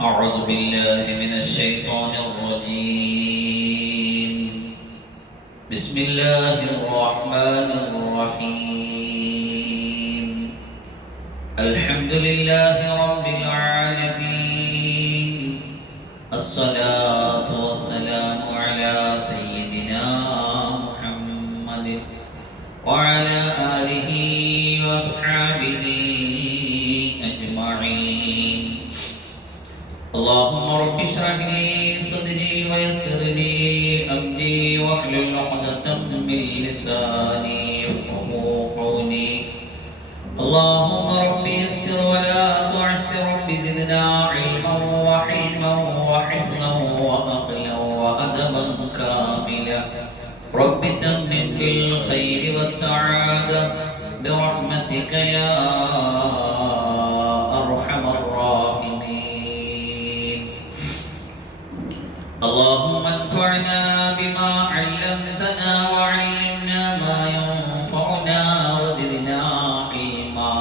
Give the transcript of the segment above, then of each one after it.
أعوذ بالله من الشيطان الرجيم. بسم الله الرحمن الرحيم. الحمد لله رب العالمين. الصلاة والسلام على سيدنا محمد وعلى آله وأصحابه أجمعين. اللهم رب اشرح لي صدري ويسر لي أمري واحلل عقدة من لساني يفقهوا قولي. اللهم رب يسر ولا تعسر، رب زدنا علما وحلما وحفظا وعقلا وأدبا كاملا. رب تمم بالخير والسعادة برحمتك يا أرحم الراحمين. اللهم انفعنا بما علمتنا وعلمنا ما ينفعنا وزدنا علما.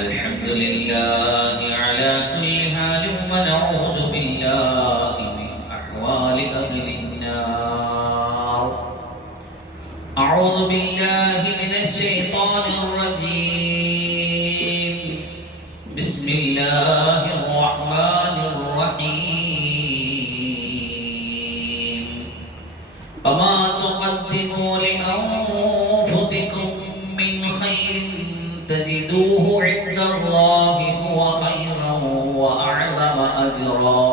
الحمد لله على كل حال، ونعوذ بالله من أحوال أهل النار. أعوذ بالله من الشيطان الرجيم. بسم الله الرحمن الرحيم. وما تقدموا لأنفسكم من خير تجدوه عند الله هو خيرا وأعظم أجرا،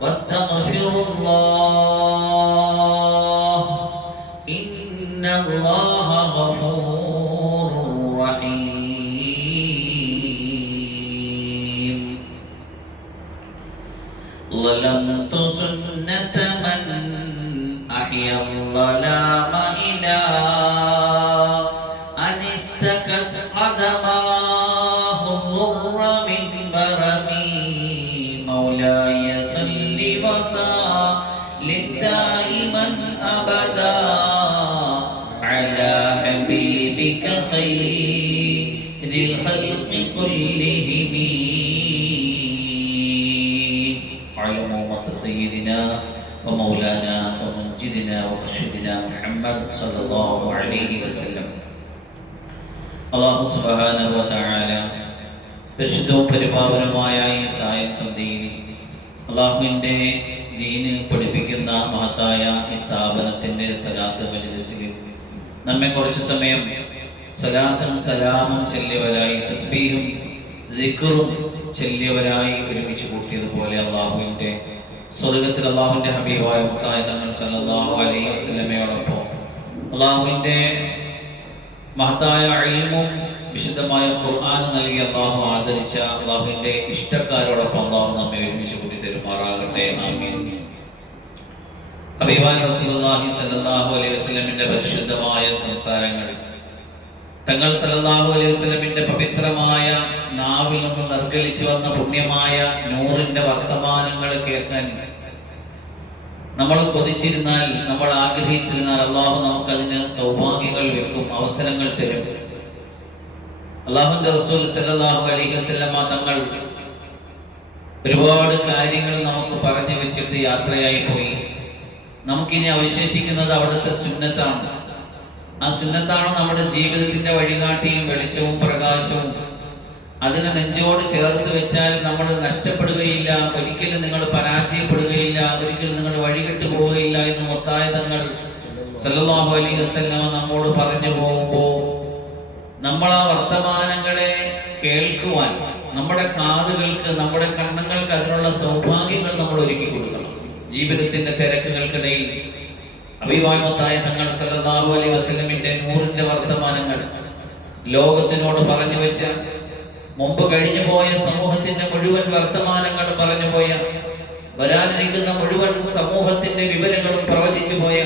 واستغفروا الله إن الله غفور رحيم. ظلمت سنة من أحيا الظلام إلى أن اشتكت قدماه الضر من برمي. مولاي صل وسلم دائما أبدا على حبيبك خير الخلق كلهم. على أمة سيدنا ومولانا ومنجدنا ومرشدنا محمد صلى الله عليه وسلم. അല്ലാഹു സുബ്ഹാനഹു വ തആല പരിശുദ്ധവും പരിപാവനമായ ഈ സായം സന്ധ്യയിൽ അല്ലാഹുവിൻ്റെ ദീന് പഠിപ്പിക്കുന്ന മഹത്തായ ഈ സ്ഥാപനത്തിൻ്റെ സലാത്ത് മജ്ലിസിൽ നമ്മെ കുറച്ച് സമയം സലാത്തും സലാമും ചൊല്ലിയവരായി തസ്ബീഹും ദിക്റും ചൊല്ലിയവരായി ഒരുമിച്ച് കൂട്ടിയതുപോലെ അല്ലാഹുവിൻ്റെ സ്വർഗത്തിൽ അല്ലാഹുവിൻ്റെ ഹബീബായ മുത്തായ തങ്ങൾ സല്ലല്ലാഹു അലൈഹി വസല്ലമയോടൊപ്പം അല്ലാഹുവിൻ്റെ മഹത്തായ ഇൽമും വിശുദ്ധമായ ഖുർആൻ നൽകി അല്ലാഹു ആദരിച്ച അല്ലാഹുവിൻ്റെ ഇഷ്ടക്കാരോടൊപ്പം അല്ലാഹു നമ്മെ ഒരുമിച്ച് കൂട്ടി തരുമാറാകട്ടെ. ആമീൻ. ഹബീബായ റസൂലുള്ളാഹി സ്വല്ലല്ലാഹു അലൈഹി വസല്ലമിന്റെ പരിശുദ്ധമായ സംസാരങ്ങൾ തങ്ങൾ സല്ലല്ലാഹു അലൈഹി വസല്ലമിന്റെ പവിത്രമായ നാവിൽ നിന്ന് നിർഗളിച്ചു വന്ന പുണ്യമായ നൂറിന്റെ വർത്തമാനങ്ങൾ കേൾക്കാൻ നമ്മൾ കൊതിച്ചിരുന്നാൽ, നമ്മൾ ആഗ്രഹിച്ചിരുന്നാൽ അള്ളാഹു നമുക്കതിന് സൗഭാഗ്യങ്ങൾ വെക്കും, അവസരങ്ങൾ തരും. അല്ലാഹുവിന്റെ റസൂൽ സല്ലല്ലാഹു അലൈഹി വസല്ലമ തങ്ങൾ ഒരുപാട് കാര്യങ്ങൾ നമുക്ക് പറഞ്ഞു വെച്ചിട്ട് യാത്രയായി പോയി. നമുക്കിനി അവശേഷിക്കുന്നത് അവിടുത്തെ സുന്നത്താണ്. ആ സുന്നത്താണ് നമ്മുടെ ജീവിതത്തിന്റെ വഴികാട്ടിയും വെളിച്ചവും പ്രകാശവും. അതിനെ നെഞ്ചോട് ചേർത്ത് വെച്ചാൽ നമ്മൾ നഷ്ടപ്പെടുകയില്ല, ഒരിക്കലും നിങ്ങൾ പരാജയപ്പെടുകയില്ല, ഒരിക്കലും നിങ്ങൾ വഴികെട്ടു പോവുകയില്ല എന്ന് മുത്തായ തങ്ങൾ സല്ലല്ലാഹു അലൈഹി വസല്ലമ നമ്മോട് പറഞ്ഞു പോകുമ്പോൾ നമ്മൾ ആ വർത്തമാനങ്ങളെ കേൾക്കുവാൻ നമ്മുടെ കാതുകൾക്ക്, നമ്മുടെ കണ്ണുകൾക്ക് അതിനുള്ള സൗഭാഗ്യങ്ങൾ നമ്മൾ ഒരുക്കി കൊടുക്കണം. ജീവിതത്തിന്റെ തിരക്കുകൾക്കിടയിൽ ഹബീബായ മുത്തായ തങ്ങൾ സല്ലല്ലാഹു അലൈഹി വസല്ലമിന്റെ നൂറിന്റെ വർത്തമാനങ്ങൾ ലോകത്തിനോട് പറഞ്ഞു വെച്ച, മുമ്പ് കഴിഞ്ഞു പോയ സമൂഹത്തിന്റെ മുഴുവൻ വർത്തമാനങ്ങളും പറഞ്ഞു പോയ, വരാനിരിക്കുന്ന മുഴുവൻ സമൂഹത്തിന്റെ വിവരങ്ങളും പ്രവചിച്ചു പോയ,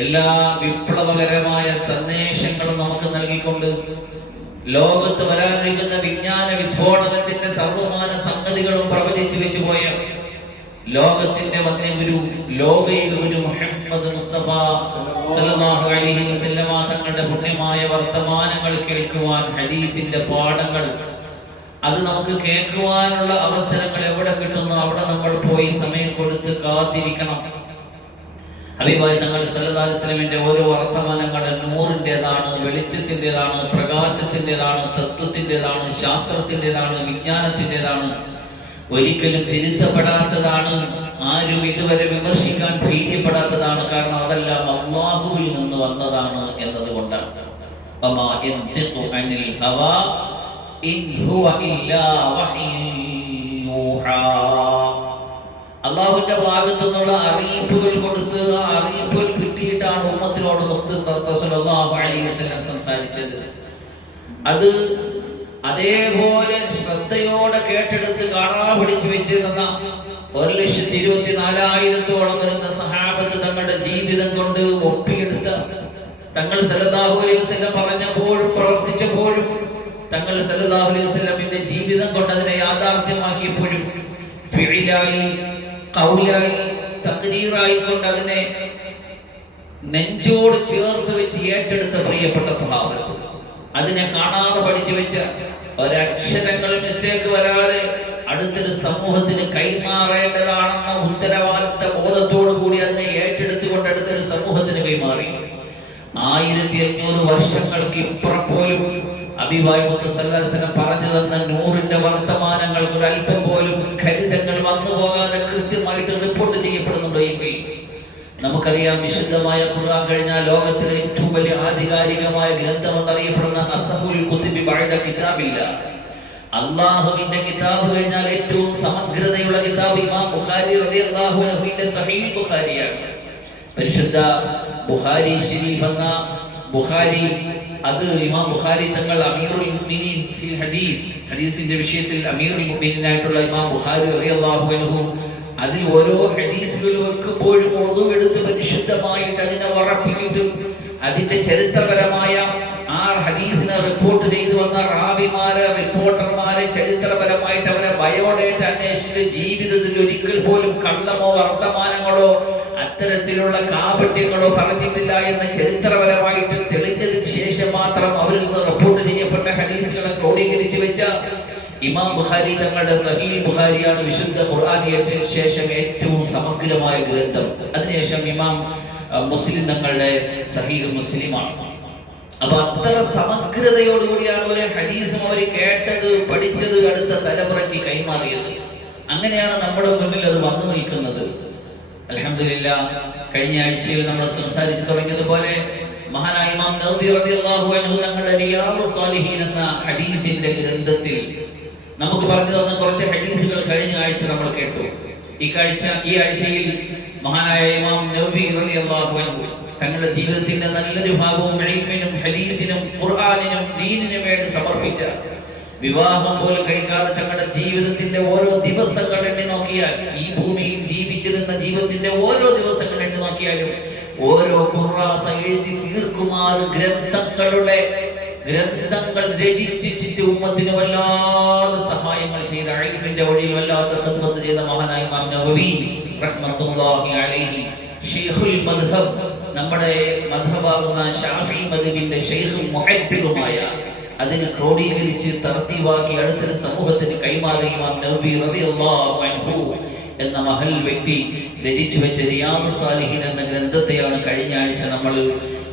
എല്ലാ വിപ്ലവകരമായ സന്ദേശങ്ങളും നമുക്ക് നൽകിക്കൊണ്ട് ലോകത്ത് വരാനിരിക്കുന്ന വിജ്ഞാന വിസ്ഫോടനത്തിന്റെ സർവമാന സംഗതികളും പ്രവചിച്ചു വെച്ചു പോയ ലോകത്തിന്റെ വന്യഗുരു, ലോകൈക ഗുരു മുഹമ്മദ് മുസ്തഫ സല്ലല്ലാഹു അലൈഹി വസല്ലമ തങ്ങളുടെ പുണ്യമായ വർത്തമാനങ്ങൾ കേൾക്കുവാൻ, ഹദീസിന്റെ പാഠങ്ങൾ അത് നമുക്ക് കേൾക്കുവാനുള്ള അവസരങ്ങൾ എവിടെ കിട്ടുന്നു അവിടെ നമ്മൾ പോയി സമയം കൊടുത്ത് കാത്തിരിക്കണം. ഹബീബായ തങ്ങൾ സല്ലല്ലാഹു അലൈഹി വസല്ലമിന്റെ ഓരോ വർത്തമാനങ്ങളും നൂറിൻ്റെതാണ്, വെളിച്ചത്തിൻ്റെതാണ്, പ്രകാശത്തിൻ്റെതാണ്, തത്വത്തിൻ്റെതാണ്, ശാസ്ത്രത്തിൻ്റെതാണ്, വിജ്ഞാനത്തിൻ്റെതാണ്. ഒരിക്കലും തിരുത്തപ്പെടാത്തതാണ്, ആരും ഇതുവരെ വിമർശിക്കാൻ ധൈര്യപ്പെടാത്തതാണ്. കാരണം അതെല്ലാം അല്ലാഹുവിൽ നിന്ന് വന്നതാണ് എന്നതുകൊണ്ടാണ്. വമാ യൻതിഖു അനിൽ ഹവാ ഇൻ ഹുവ ഇല്ലാ വഹ്യൂഹാ. അല്ലാഹുവിന്റെ ഭാഗത്തു നിന്നുള്ള അറിയിപ്പുകൾ കൊടുത്ത് ആ അറിയിപ്പുകൾ കിട്ടിയിട്ടാണ് ഉമ്മത്തിനോട് മുത്ത് സല്ലല്ലാഹു അലൈഹി വസല്ലം സംസാരിച്ചത്. അത് അതേപോലെ ശ്രദ്ധയോടെ കേട്ടെടുത്ത് കാണാ പഠിച്ചു വെച്ചിരുന്ന 1,24,000-ഓളം വരുന്ന സഹാബത്ത് തങ്ങളുടെ ജീവിതം കൊണ്ട് ഒപ്പിയെടുത്ത, തങ്ങൾ സല്ലല്ലാഹു അലൈഹി വസല്ലം പറഞ്ഞപ്പോഴും പ്രവർത്തിച്ചപ്പോഴും തങ്ങൾ സല്ലല്ലാഹു അലൈഹി വസല്ലമിന്റെ ജീവിതം കൊണ്ട് അതിനെ യാഥാർത്ഥ്യമാക്കിയപ്പോഴും ഫിഇലായി, ഖൗലായി, തഖ്രീറായി കൊണ്ട് അതിനെ നെഞ്ചോട് ചേർത്ത് വെച്ച് ഏറ്റെടുത്ത പ്രിയപ്പെട്ട സഹാബത്ത്, അതിനെ കാണാതെ പഠിച്ചു വെച്ച, ഒരക്ഷരങ്ങൾ മിസ്റ്റേക്ക് വരാതെ അടുത്തൊരു സമൂഹത്തിന് കൈമാറേണ്ടതാണെന്ന ഉത്തരവാദിത്ത ബോധത്തോടു കൂടി അതിനെ ഏറ്റെടുത്തുകൊണ്ട് അടുത്തൊരു സമൂഹത്തിന് കൈമാറി. 1500 വർഷങ്ങൾക്ക് ഇപ്പുറം പോലും ഹബീബായ മുത്ത് സല്ലല്ലാഹു അലൈഹി വസല്ലം പറഞ്ഞു തന്ന നൂറിന്റെ വർത്തമാനങ്ങൾക്ക് ഒരല്പം പോലും സ്ഖലിതങ്ങൾ വന്നു പോകാതെ കൃത്യമായിട്ട് റിപ്പോർട്ട് ചെയ്യപ്പെടുന്നുണ്ടോ എങ്കിൽ നമുക്കറിയാം. വിശുദ്ധമായ ഖുർആൻ കഴിഞ്ഞാൽ ലോകത്തിലെ ഏറ്റവും വലിയ ആധികാരികമായ ഗ്രന്ഥം എന്നറിയപ്പെടുന്ന അസ്ഹുൽ കുതുബി ബഅദ കിതാബില്ലാ, അല്ലാഹുവിന്റെ കിതാബ് കഴിഞ്ഞാൽ ഏറ്റവും സമഗ്രതയുള്ള കിതാബ് ഇമാം ബുഖാരി റളിയല്ലാഹു അൻഹുവിന്റെ സഹീഹ് ബുഖാരിയാണ്. പരിശുദ്ധ ബുഖാരി ശരീഫ് എന്ന ബുഖാരി, അത് ഇമാം ബുഖാരി തങ്ങൾ അമീറുൽ മുഅ്മിനീൻ ഫിൽ ഹദീസ്, ഹദീസിന്റെ വിഷയത്തിൽ അമീറുൽ മുഅ്മിനീനായിട്ടുള്ള ഇമാം ബുഖാരി റളിയല്ലാഹു അൻഹു അതിൽ ഓരോ ഹദീസുകൾ വെക്കുമ്പോഴും ഒതു എടുത്ത് പരിശുദ്ധമായിട്ട് അതിനെ ഉറപ്പിച്ചിട്ട് അതിന്റെ ചരിത്രപരമായ ആ ഹദീസിനെ റിപ്പോർട്ട് ചെയ്തു വന്ന റാവിമാരെ, റിപ്പോർട്ടർമാരെ ചരിത്രപരമായിട്ട് അവരെ ബയോഡേറ്റ അന്വേഷിച്ച് ജീവിതത്തിൽ ഒരിക്കൽ പോലും കള്ളമോ വർത്തമാനങ്ങളോ അത്തരത്തിലുള്ള കാപട്യങ്ങളോ പറഞ്ഞിട്ടില്ല എന്ന് ചരിത്രപരമായിട്ട് തെളിഞ്ഞതിന് ശേഷം മാത്രം അവരിൽ നിന്ന് റിപ്പോർട്ട് ചെയ്യപ്പെട്ട ഹദീസുകളെ ക്രോഡീകരിച്ചു വെച്ച ഇമാം ബുഖാരി തങ്ങളുടെ സഹീഹ് ബുഖാരിയാണ് വിശുദ്ധ ഖുർആനിന് ശേഷം ഏറ്റവും സമഗ്രമായ ഗ്രന്ഥം. അതിനുശേഷം ഇമാം മുസ്ലിം തങ്ങളുടെ സഹീഹ് മുസ്ലിമാണ്. അപ്പൊ അത്ര സമഗ്രതയോടുകൂടിയാണ് ഒരു ഹദീസും അവർ കേട്ടത്, പഠിച്ചത്, അടുത്ത തലമുറയ്ക്ക് കൈമാറിയത്. അങ്ങനെയാണ് നമ്മുടെ മുന്നിൽ അത് വന്നു നിൽക്കുന്നത്. അൽഹംദുലില്ലാഹ്, കഴിഞ്ഞ ആഴ്ചയിൽ നമ്മൾ സംസാരിച്ചു തുടങ്ങിയതുപോലെ മഹാനായ ഇമാം നവവി റളിയല്ലാഹു അൻഹു തങ്ങളുടെ റിയാദുസ് സ്വാലിഹീൻ എന്ന ഹദീസിന്റെ ഗ്രന്ഥത്തിൽ നമുക്ക് പറഞ്ഞു തന്ന കുറച്ച് ഹദീസുകൾ കഴിഞ്ഞ ആഴ്ച നമ്മൾ കേട്ടു. ഈ ആഴ്ചയിൽ മഹാനായ ഇമാം നവവി റളിയല്ലാഹു അൻഹു തങ്ങളുടെ ജീവിതത്തിന്റെ നല്ലൊരു ഭാഗവും ഇൽമിനും ഹദീസിനും ഖുർആനിനും ദീനിനും വേണ്ടി സമർപ്പിച്ച, വിവാഹം പോലും കഴിക്കാതെ തങ്ങളുടെ ജീവിതത്തിന്റെ ഓരോ ദിവസങ്ങൾ എണ്ണി നോക്കിയാൽ, ഈ ഭൂമിയിൽ ജീവിച്ചിരുന്ന ജീവിതത്തിന്റെ ഓരോ ദിവസങ്ങൾ എണ്ണി നോക്കിയാലും ഓരോ ഖുർആസ എഴുതി തീർക്കുമാറ് ഗ്രന്ഥങ്ങൾ രചിച്ചിട്ട് ഉമ്മത്തിന് വല്ലാതെ സഹായങ്ങൾ ചെയ്ത, ഇൽമിന്റെ വഴിയിൽ വല്ലാത്ത ഖിദ്മത്ത് ചെയ്ത മഹാനായ ഇമാം നവവി റഹ്മത്തുള്ളാഹി അലൈഹി, ശൈഖുൽ മദ്ഹബ്, നമ്മുടെ മദ്ഹബാകുന്ന ശാഫിഈ മദ്ഹബിന്റെ ശൈഖും മുഹദ്ദിറുമായ, അതിനെ ക്രോഡീകരിച്ച് തർത്തീബാക്കി അടുത്തൊരു സമൂഹത്തിന് കൈമാറിയ ഇമാം നവവി റളിയല്ലാഹു അൻഹു എന്ന മഹൽ വ്യക്തി രചിച്ചു വെച്ച റിയാദുസ് സാലിഹീൻ എന്ന ഗ്രന്ഥത്തെയാണ് കഴിഞ്ഞ ആഴ്ച നമ്മൾ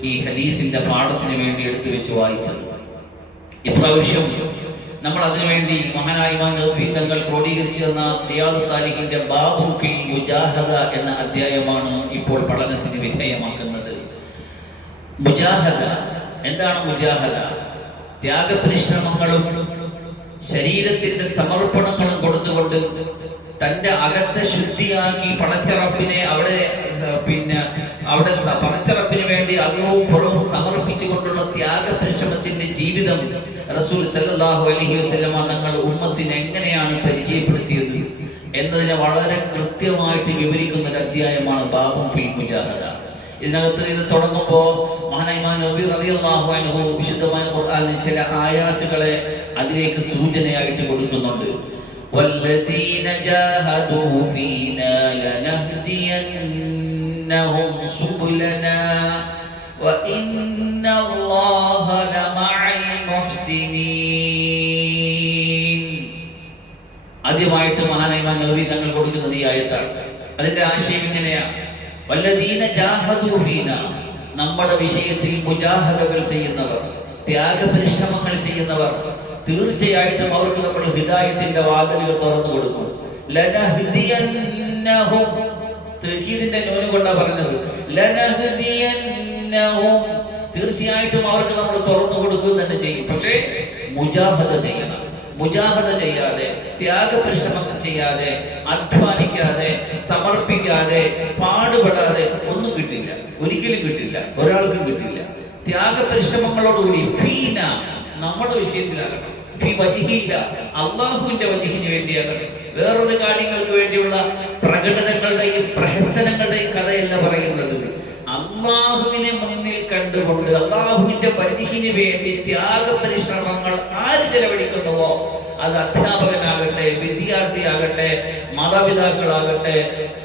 ഈ ഹദീസിന്റെ പാഠത്തിന് വേണ്ടി എടുത്തു വെച്ച് വായിച്ചത്. ഇപ്രാവശ്യം നമ്മൾ അതിനുവേണ്ടി മഹാനായ ഇമാം നവവി തങ്ങൾ ക്രോഡീകരിച്ചു തന്ന റിയാദുസ് സാലിഹീന്റെ ബാബുൻ ഫിൽ മുജാഹദ എന്ന അധ്യായമാണ് ഇപ്പോൾ പഠനത്തിന് വിധേയമാക്കുന്നത്. മുജാഹദ എന്താണ്? മുജാഹദ ത്യാഗപരിശ്രമങ്ങളും ശരീരത്തിന്റെ സമർപ്പണങ്ങളും കൊടുത്തുകൊണ്ട് തന്റെ അകത്തെ ശുദ്ധിയാക്കി പടച്ചറപ്പിനെ അവിടെ പടച്ചറപ്പിന് വേണ്ടി അകവും പുറവും സമർപ്പിച്ചുകൊണ്ടുള്ള ത്യാഗപരിശ്രമത്തിന്റെ ജീവിതം റസൂൽ സല്ലല്ലാഹു അലൈഹി വസല്ലമ തങ്ങൾ ഉമ്മത്തിന് എങ്ങനെയാണ് പരിചയപ്പെടുത്തിയത് എന്നതിനെ വളരെ കൃത്യമായിട്ട് വിവരിക്കുന്ന ഒരു അധ്യായമാണ് ബാബുൻ ഫിൽ മുജാഹദ. ഇതിനകത്ത് ഇത് തുടങ്ങുമ്പോൾ മഹാനായ ഇമാം നവവി റളിയല്ലാഹു അൻഹു വിശുദ്ധമായ ഖുർആനിൽ ചില ആയാത്തുകളെ അതിലേക്ക് സൂചനയായിട്ട് കൊടുക്കുന്നുണ്ട്. വല്ലദീന ജാഹദൂ ഫീനാ ലനഹ്ദിയന്നഹും സുബുലനാ വഇന്നല്ലാഹ ലമഅൽ മുഹ്സിനീൻ. ആദ്യമായിട്ട് മഹാനായ ഇമാം നവവി തങ്ങൾ കൊടുക്കുന്നത് ഈ ആയത്താണ്. അതിന്റെ ആശയം ഇങ്ങനെയാ: വല്ലദീന ജാഹദൂ ഫീനാ, നമ്മുടെ വിഷയത്തിൽ മുജാഹദകൾ ചെയ്യുന്നവർ, ത്യാഗപരിശ്രമങ്ങൾ ചെയ്യുന്നവർ, തീർച്ചയായിട്ടും അവർക്ക് നമ്മൾ ഹിദായത്തിന്റെ വാതിലുകൾ തുറന്നു കൊടുക്കും. ലനഹ്ദിയന്നഹും, തൗഹീദിന്റെ നൂന് കൊണ്ടാ പറഞ്ഞത്. ലനഹ്ദിയന്നഹും, തീർച്ചയായിട്ടും അവർക്ക് നമ്മൾ തുറന്നു കൊടുക്കുക തന്നെ ചെയ്യും. പക്ഷേ മുജാഹദ ചെയ്യണം. മുജാഹദ ചെയ്യാതെ, ത്യാഗപരിശ്രമങ്ങൾ ചെയ്യാതെ, അധ്വാനിക്കാതെ, സമർപ്പിക്കാതെ, പാടുപെടാതെ ഒന്നും കിട്ടില്ല, ഒരിക്കലും കിട്ടില്ല, ഒരാൾക്കും കിട്ടില്ല. ത്യാഗപരിശ്രമങ്ങളോടുകൂടി ഫീന, നമ്മുടെ വിഷയത്തിലാകണം. ഫീ വജ്ഹില്ല, അള്ളാഹുവിന്റെ വജ്ഹിന് വേണ്ടിയാകണം. വേറൊരു കാര്യങ്ങൾക്ക് വേണ്ടിയുള്ള പ്രകടനങ്ങളുടെയും പ്രഹസനങ്ങളുടെയും കഥയല്ല പറയുന്നത്. അള്ളാഹുവിനെ മുന്നിൽ കണ്ടുകൊണ്ട് അള്ളാഹുവിന്റെ വജ്ഹിന് വേണ്ടി ത്യാഗപരിശ്രമങ്ങൾ ആര് ചെലവഴിക്കുന്നുവോ, അത് അധ്യാപകനാകട്ടെ, വിദ്യാർത്ഥിയാകട്ടെ, മാതാപിതാക്കളാകട്ടെ,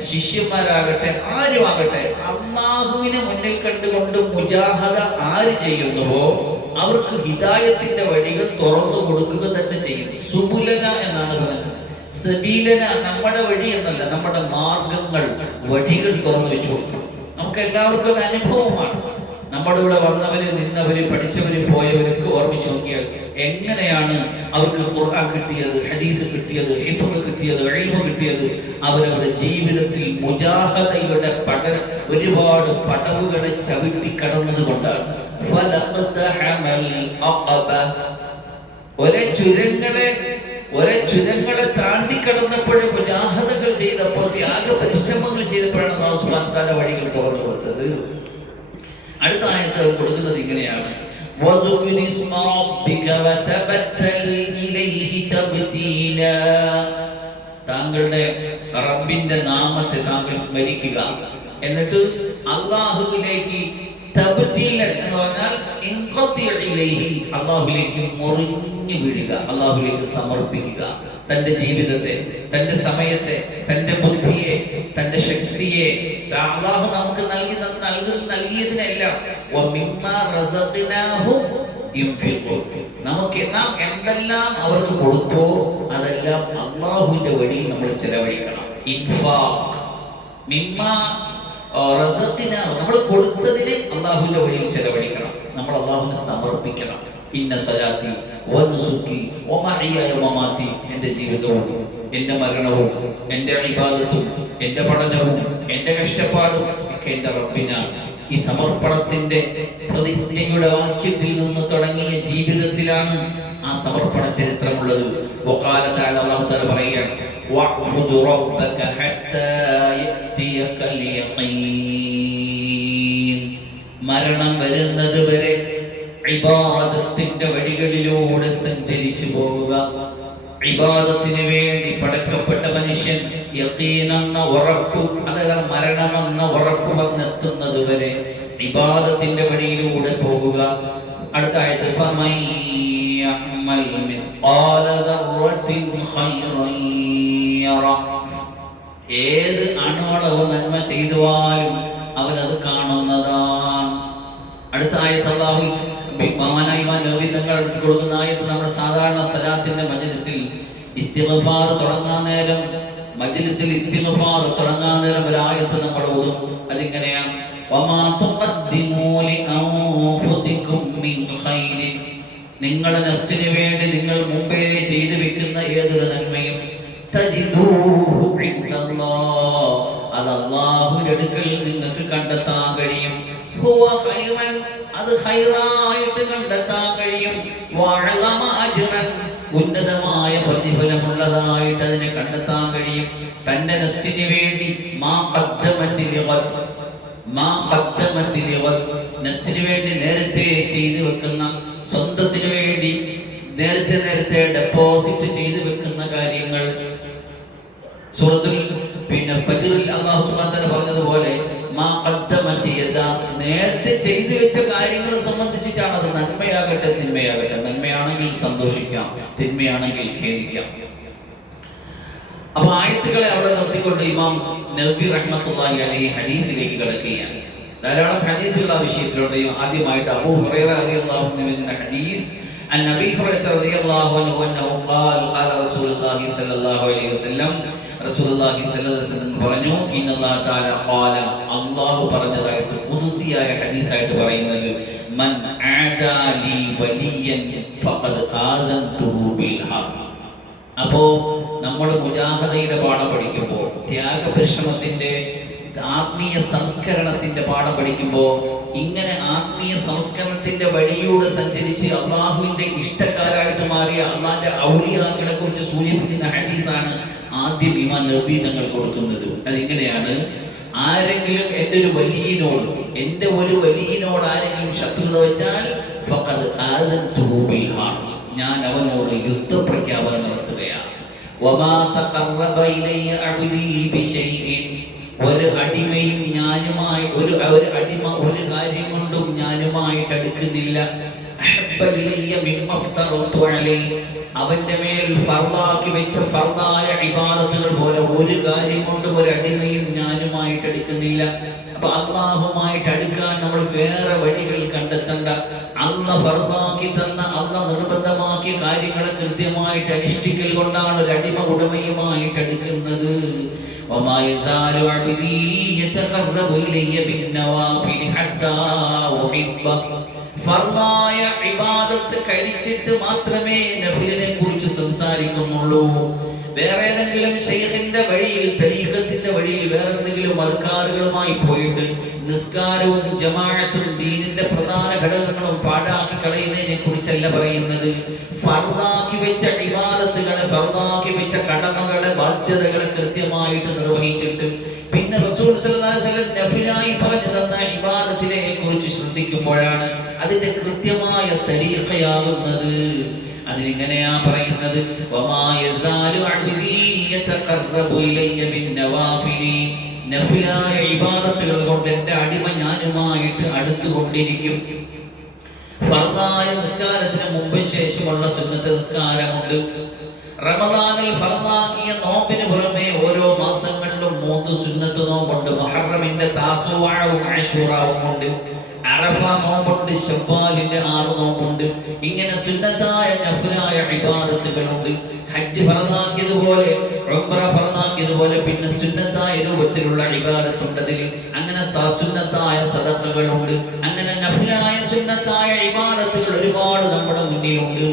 ശിഷ്യന്മാരാകട്ടെ, ആരുമാകട്ടെ, അള്ളാഹുവിനെ മുന്നിൽ കണ്ടുകൊണ്ട് മുജാഹദ ആര് ചെയ്യുന്നുവോ അവർക്ക് ഹിദായത്തിന്റെ വഴികൾ തുറന്നു കൊടുക്കുക തന്നെ ചെയ്യും. സുബുലന എന്നാണ് പറയുന്നത്. സബീലന, നമ്മുടെ വഴി എന്നല്ല, നമ്മുടെ മാർഗങ്ങൾ, വഴികൾ തുറന്നു വെച്ചു കൊടുക്കും. നമുക്ക് എല്ലാവർക്കും ഒരു അനുഭവമാണ്. നമ്മുടെ ഇവിടെ വന്നവര്, നിന്നവര്, പഠിച്ചവര്, പോയവരൊക്കെ ഓർമ്മിച്ച് നോക്കിയാൽ എങ്ങനെയാണ് അവർക്ക് ഖുർആൻ കിട്ടിയത്, ഹദീസ് കിട്ടിയത്, ഹിഫ്ള് കിട്ടിയത്, ഇൽമ് കിട്ടിയത്? അവരവരുടെ ജീവിതത്തിൽ മുജാഹദയുടെ ഒരുപാട് പടവുകളെ ചവിട്ടി കടന്നത് കൊണ്ടാണ്. ഒരേ ചുരങ്ങളെ താണ്ടിക്കടന്നപ്പോഴും മുജാഹദകൾ ചെയ്തപ്പോൾ, ത്യാഗപരിശ്രമങ്ങൾ ചെയ്തപ്പോഴാണ് അല്ലാഹു സുബ്ഹാനഹു വ തആല വഴികൾ തുറന്നു കൊടുത്തത്. അടുത്ത ആയത്ത് കൊടുക്കുന്നത് ഇങ്ങനെയാണ്: താങ്കളുടെ റബ്ബിന്റെ നാമത്തെ താങ്കൾ സ്മരിക്കുക, എന്നിട്ട് അല്ലാഹുവിലേക്ക് തബ്തീലൻ എന്ന് പറഞ്ഞാൽ അല്ലാഹുവിലേക്ക് മുറിഞ്ഞു വീഴുക, അല്ലാഹുവിലേക്ക് സമർപ്പിക്കുക. തന്റെ ജീവിതത്തെ, തന്റെ സമയത്തെ, തന്റെ ബുദ്ധിയെ, തന്റെ ശക്തിയെ അല്ലാഹു നമുക്ക് നൽകിയതിനെല്ലാം നമുക്ക് നാം എന്തെല്ലാം അവർക്ക് കൊടുത്തോ അതെല്ലാം അല്ലാഹുവിന്റെ വഴിയിൽ നമ്മൾ ചെലവഴിക്കണം. ഇൻഫാഖ് മിമ്മാ റസഖ്നാഹു, നമ്മൾ കൊടുത്തതിനെ അല്ലാഹുവിന്റെ വഴിയിൽ ചെലവഴിക്കണം. നമ്മൾ അല്ലാഹുവിന് സമർപ്പിക്കണം. ഇന്ന സലാത്തി വനുസുക്കി വമഹിയായ വമാതി, എൻ്റെ ജീവിതവും എൻ്റെ മരണവും എൻ്റെ ഇബാദത്തും എൻ്റെ പഠനവും എൻ്റെ കഷ്ടപ്പാടും ഒക്കെ എൻ്റെ റബ്ബിനാണ്. ഈ സമർപ്പണത്തിന്റെ പ്രതിജ്ഞയുടെ വാക്യത്തിൽ നിന്ന് തുടങ്ങിയ ജീവിതത്തിലാണ് ആ സമർപ്പണ ചരിത്രമുള്ളത്. വഖാല തആല, അല്ലാഹു തആല പറയുകയാണ്: വഅബ്ദു റബ്ബക ഹത്താ യഅതിയകൽ യഖീൻ, മരണം വരുന്നത് വരെ ഇബാദത്തിന്റെ വഴികളിലൂടെ സഞ്ചരിച്ചു പോകുക. ഇബാദത്തിന് വേണ്ടി പടക്കപ്പെട്ട മനുഷ്യൻ യഖീൻ എന്ന ഉറപ്പ്, അതായത് മരണമെന്ന ഉറപ്പ് വന്നെത്തുന്നത് വരെ ഇബാദത്തിന്റെ വഴിയിലൂടെ പോകുക. അടുത്ത ആയത്ത്: ഫമൻ യഅമൽ മിസ്ഖാല ദർറത്തിൻ ഖൈറൻ യറ, ഏത് അണുവളവ് നന്മ ചെയ്തുവാലും അവനത് കാണുന്നതാണ്. അടുത്ത ആയത്ത് അല്ലാഹു മഹാനായ ഇമാം നവവി തങ്ങൾ എടുത്ത് കൊടുക്കുന്ന ആയത്ത് നമ്മുടെ സാധാരണ സലാത്തിന്റെ മജ്ലിസിൽ ഇസ്തിഗ്ഫാർ തുടങ്ങാൻ നേരം, മജ്ലിസിൽ ഇസ്തിഗ്ഫാർ തുടങ്ങാൻ നേരം ഒരു ആയത്ത് നമ്മൾ ഓതും. അതിങ്ങനെയാണ്: വമാ തുഖദ്ദിമൂ ലിഅൻഫുസികും മിൻ ഖൈരിൻ, നിങ്ങളുടെ നഫ്സിന് വേണ്ടി നിങ്ങൾ മുമ്പേ ചെയ്തു വെക്കുന്ന ഏതൊരു നന്മയും തജിദൂഹു ഇൻദല്ലാഹ്, അത് അല്ലാഹുവിന്റെ അടുക്കൽ നിങ്ങൾക്ക് കണ്ടെത്താൻ കഴിയും. ഹുവ ഖൈറൻ, അത് ഖൈറായിട്ട് കണ്ടെത്താൻ കഴിയും. വഅലമ അജ്റൻ, ഉന്നതമായ പ്രതിഫലമുള്ളതായിട്ട് അതിനെ കണ്ടെത്താൻ കഴിയും. തന്റെ നഫ്സിന് വേണ്ടി മാ ഖദ്ദമതി ലിഗദ്, മാ ഖദ്ദമതി ലിഗദ്, നഫ്സിന് വേണ്ടി നേരത്തെ ചെയ്തു വെക്കുന്ന, സ്വന്തത്തിന് വേണ്ടി നേരത്തെ ഡെപ്പോസിറ്റ് ചെയ്തു വെക്കുന്ന കാര്യങ്ങൾ. സൂറത്തുൽ ഫജ്റിൽ അല്ലാഹു സുബ്ഹാനഹു വ തആല പറഞ്ഞതുപോലെ മാ ഖദ്ദമതി യദ, നേരത്തെ ചെയ്തു വെച്ച കാര്യങ്ങളെ സംബന്ധിച്ചിട്ടാണ്. അത് നന്മയാകട്ടെ തിന്മയാകട്ടെ, നന്മയാണെങ്കിൽ സന്തോഷിക്കാം, തിന്മയാണെങ്കിൽ ഖേദിക്കാം. അപ്പൊ ആയത്തുകളെ അവിടെ നിർത്തിക്കൊണ്ട് ഇമാം നവവി റഹ്മത്തുള്ളാഹി അലൈഹി ഹദീസിലേക്ക് കടക്കുകയാണ്. ധാരാളം ഹദീസുകൾ ആ വിഷയത്തിലുണ്ട്. ആദ്യമായിട്ട് അബൂ ഹുറൈറ റളിയല്ലാഹു അൻഹു എന്ന ഹദീസ് عن أبي هريرة رضي الله عنه أنه قال قال رسول الله صلى الله عليه وسلم റസൂലുള്ളാഹി സ്വല്ലല്ലാഹു അലൈഹി വസല്ലം പറഞ്ഞു ഇന്നല്ലാഹു തആല ഖാല അല്ലാഹു പറഞ്ഞതായിട്ട് ഖുദ്സിയായ ഹദീസായിട്ട് പറയുന്നത് മൻ ആദാ ലി വലിയൻ ഫഖദ് ആദൻതുഹു ബിൽ ഹഖ്. അപ്പോൾ നമ്മൾ മുജാഹദയുടെ പാഠം പഠിക്കുമ്പോൾ, ത്യാഗപരിശ്രമത്തിന്റെ ആത്മീയ സംസ്കരണത്തിന്റെ പാഠം പഠിക്കുമ്പോൾ, ഇങ്ങനെ ആത്മീയ സംസ്കരണത്തിന്റെ വഴിയൂടെ സഞ്ചരിച്ച് അള്ളാഹുവിന്റെ ഇഷ്ടക്കാരായിട്ട് മാറിയ അള്ളാഹിന്റെ ഔലിയാക്കളെ കുറിച്ച് സൂചിപ്പിക്കുന്ന ഹദീസാണ് ആദ്യം ഇമാം നബവി തങ്ങൾ കൊടുക്കുന്നത്. അതിങ്ങനെയാണ്: ആരെങ്കിലും എൻ്റെ ഒരു വലിയനോട് ആരെങ്കിലും ശത്രുത വെച്ചാൽ ഫഖദ് ആദൻതുഹു ബിൽ ഹർബ്, ഞാൻ അവനോട് യുദ്ധപ്രഖ്യാപനം നടത്തുകയാണ്. വമാ തഖറബ ഇലയ്യ അബ്ദി ബിശൈഇൻ, ഒരു അടിമയും ഞാനുമായി ഒരു അടിമ ഒരു കാര്യം കൊണ്ടും ഞാനുമായിട്ട് അടുക്കുന്നില്ല. അഹബ്ബ ഇലയ്യ മിമ്മ ഫ്തറതു അലൈഹി, അവന്റെ മേൽ ഫർളാക്കി വെച്ച ഫർളായ ഇബാദത്തുകൾ പോലെ ഒരു കാര്യം കൊണ്ടും ഒരു അടിമയും ഞാനുമായിട്ട് അടുക്കുന്നില്ല. അപ്പൊ അള്ളാഹുമായിട്ട് അടുക്കാൻ നമ്മൾ വേറെ വഴികൾ കണ്ടെത്തണ്ട. അള്ളാഹ് ഫർളാക്കി തന്ന, അള്ളാഹ് നിർബന്ധമാക്കിയ കാര്യങ്ങളെ കൃത്യമായിട്ട് അനുഷ്ഠിക്കൽ കൊണ്ടാണ് ഒരു അടിമ ഉടമയുമായിട്ട് അടുക്കുന്നത്. وما يزال عبدي يتقرب إلي بالنوافل حتى أحبه. ഫർളായ ഇബാദത്ത് കഴിച്ചിട്ട് മാത്രമേ നഫിലിനെ കുറിച്ച് സംസാരിക്കുന്നുള്ളൂ. വേറെ ഏതെങ്കിലും ശൈഖിന്റെ വഴിയിൽ, തരീഖത്തിന്റെ വഴിയിൽ വേറെ എന്തെങ്കിലും അദ്കാറുകളുമായി പോയിട്ട് നിസ്കാരവും ജമാഅത്തും ദീനിന്റെ പ്രധാന ഘടകങ്ങളും പാഴാക്കി കളയുന്നതിനെ കുറിച്ചല്ല പറയുന്നത്. ഫർളാക്കി വെച്ച ഇബാദത്തുകളെ, ഫർളാക്കി വെച്ച കടമകളെ, ബാധ്യതകളെ കൃത്യമായിട്ട് നിർവഹിച്ചിട്ട് പിന്നെ റസൂൽ സല്ലല്ലാഹു അലൈഹി വസല്ലം നഫിലായി പറഞ്ഞു തന്ന ഇബാദത്തിനെ കുറിച്ച് ശ്രദ്ധിക്കുമ്പോഴാണ് അതിന്റെ കൃത്യമായ തരീഖയാകുന്നത്. അതിലിങ്ങനെയാ പറയുന്നത്: വമാ യസാലു അബ്ദി യതഖറബു ഇലയ്യ ബിന്നവാഫിലി, നഫിലായ ഇബാദത്തുകൾ കൊണ്ട് എൻ്റെ അടിമ ഞാനുമായിട്ട് അടുത്തുകൊണ്ടിരിക്കും. ഫർദായ നിസ്കാരത്തിന് മുമ്പ് ശേഷമുള്ള സുന്നത്ത് നിസ്കാരമുണ്ട്. റമദാനിൽ ഫർദാക്കിയ നോമ്പിന് പുറമെ ഓരോ മാസങ്ങളിലും 3 സുന്നത്ത് നോമ്പുണ്ട്. മുഹറമിന്റെ താസുആവും ആശൂറാവും ഉണ്ട്, അറഫ നോമ്പുണ്ട്, ശവ്വാലിന്റെ 6 നോമ്പുണ്ട്. ഇങ്ങനെ സുന്നത്തായ നഫ്ലായ ഇബാദത്തുകളുണ്ട്. ഹജ്ജ് ഫർദാക്കിയതുപോലെ, ഉംറ ഫർദാക്കിയതുപോലെ പിന്നെ സുന്നത്തായ രൂപത്തിലുള്ള ഇബാദത്തുണ്ട് അതിൽ. അങ്ങനെ സുന്നത്തായ സദഖകളുണ്ട്. അങ്ങനെ നഫ്ലായ സുന്നത്തായ ഇബാദത്തുകൾ ഒരുപാട് നമ്മുടെ മുന്നിലുണ്ട്.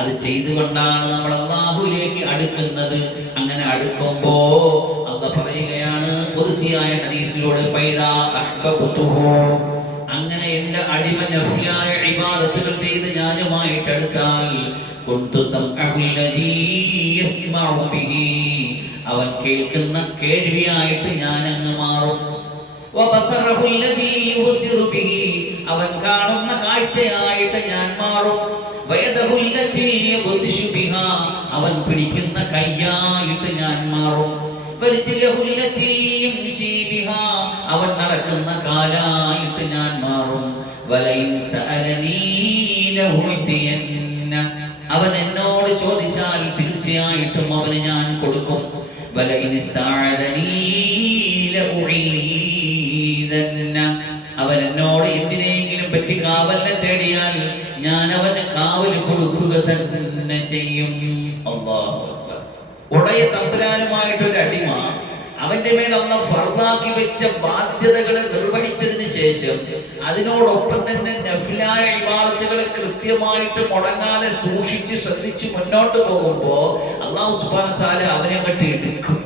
അത് ചെയ്തുകൊണ്ടാണ് നമ്മൾ അല്ലാഹുവിലേക്ക് അടുക്കുന്നത്. അങ്ങനെ അടുക്കുമ്പോ അല്ലാഹ് പറയുകയാണ് ഖുദ്സിയായ ഹദീസിലൂടെ, ഫൈദാ അഹ്ബബ്തുഹു, അങ്ങനെ എൻ്റെ അടിമ നഫ്ലായ ഇബാദത്തുകൾ ചെയ്ത് ഞാനുമായിട്ട് അടുത്താൽ, കുന്തു സംഅഹുല്ലദീ യസ്മഉ ബിഹി, അവൻ കേൾക്കുന്ന കേൾവിയായിട്ട് ഞാൻ അങ്ങ് മാറും. വബസറഹുല്ലദീ യുബ്സിറു ബിഹി, അവൻ കാണുന്ന കാഴ്ചയായിട്ട് ഞാൻ മാറും. വയദഹുല്ലതീ യബ്തിശു ബിഹാ, അവൻ പിടിക്കുന്ന കൈയായിട്ട് ഞാൻ മാറും. വരിജ്ലഹുല്ലതീ യംശി ബിഹാ, അവൻ നടക്കുന്ന കാലായിട്ട് ഞാൻ മാറും. വലൈൻ സഅലനീ ലഉതിയന്ന, അവൻ എന്നോട് ചോദിച്ചാൽ തീർച്ചയായിട്ടും അവന് ഞാൻ കൊടുക്കും. വലൈൻ ഇസ്തഅദനീ ലഉഈദന്ന, അവൻ എന്നോട് എന്തിനെങ്കിലും പറ്റി കാവലിനെ തേടിയാൽ ഞാൻ അവന് കാവൽ കൊടുക്കുക തന്നെ ചെയ്യും. അല്ലാഹു അക്ബർ. ഉടയ തമ്പുരാനുമായിട്ടൊരു അടിമ, അവന്റെ മേൽ അല്ലാഹു ഫർദാക്കി വെച്ച ബാധ്യതകളെ നിർവഹിച്ചതിന് ശേഷം അതിനോടൊപ്പം തന്നെ നഫ്ലായ ഇബാദത്തുകളെ കൃത്യമായിട്ട് മുടങ്ങാതെ സൂക്ഷിച്ച് ശ്രദ്ധിച്ച് മുന്നോട്ട് പോകുമ്പോ അല്ലാഹു സുബ്ഹാനഹു വ തആല അവനെ അങ്ങോട്ട് എടുക്കും,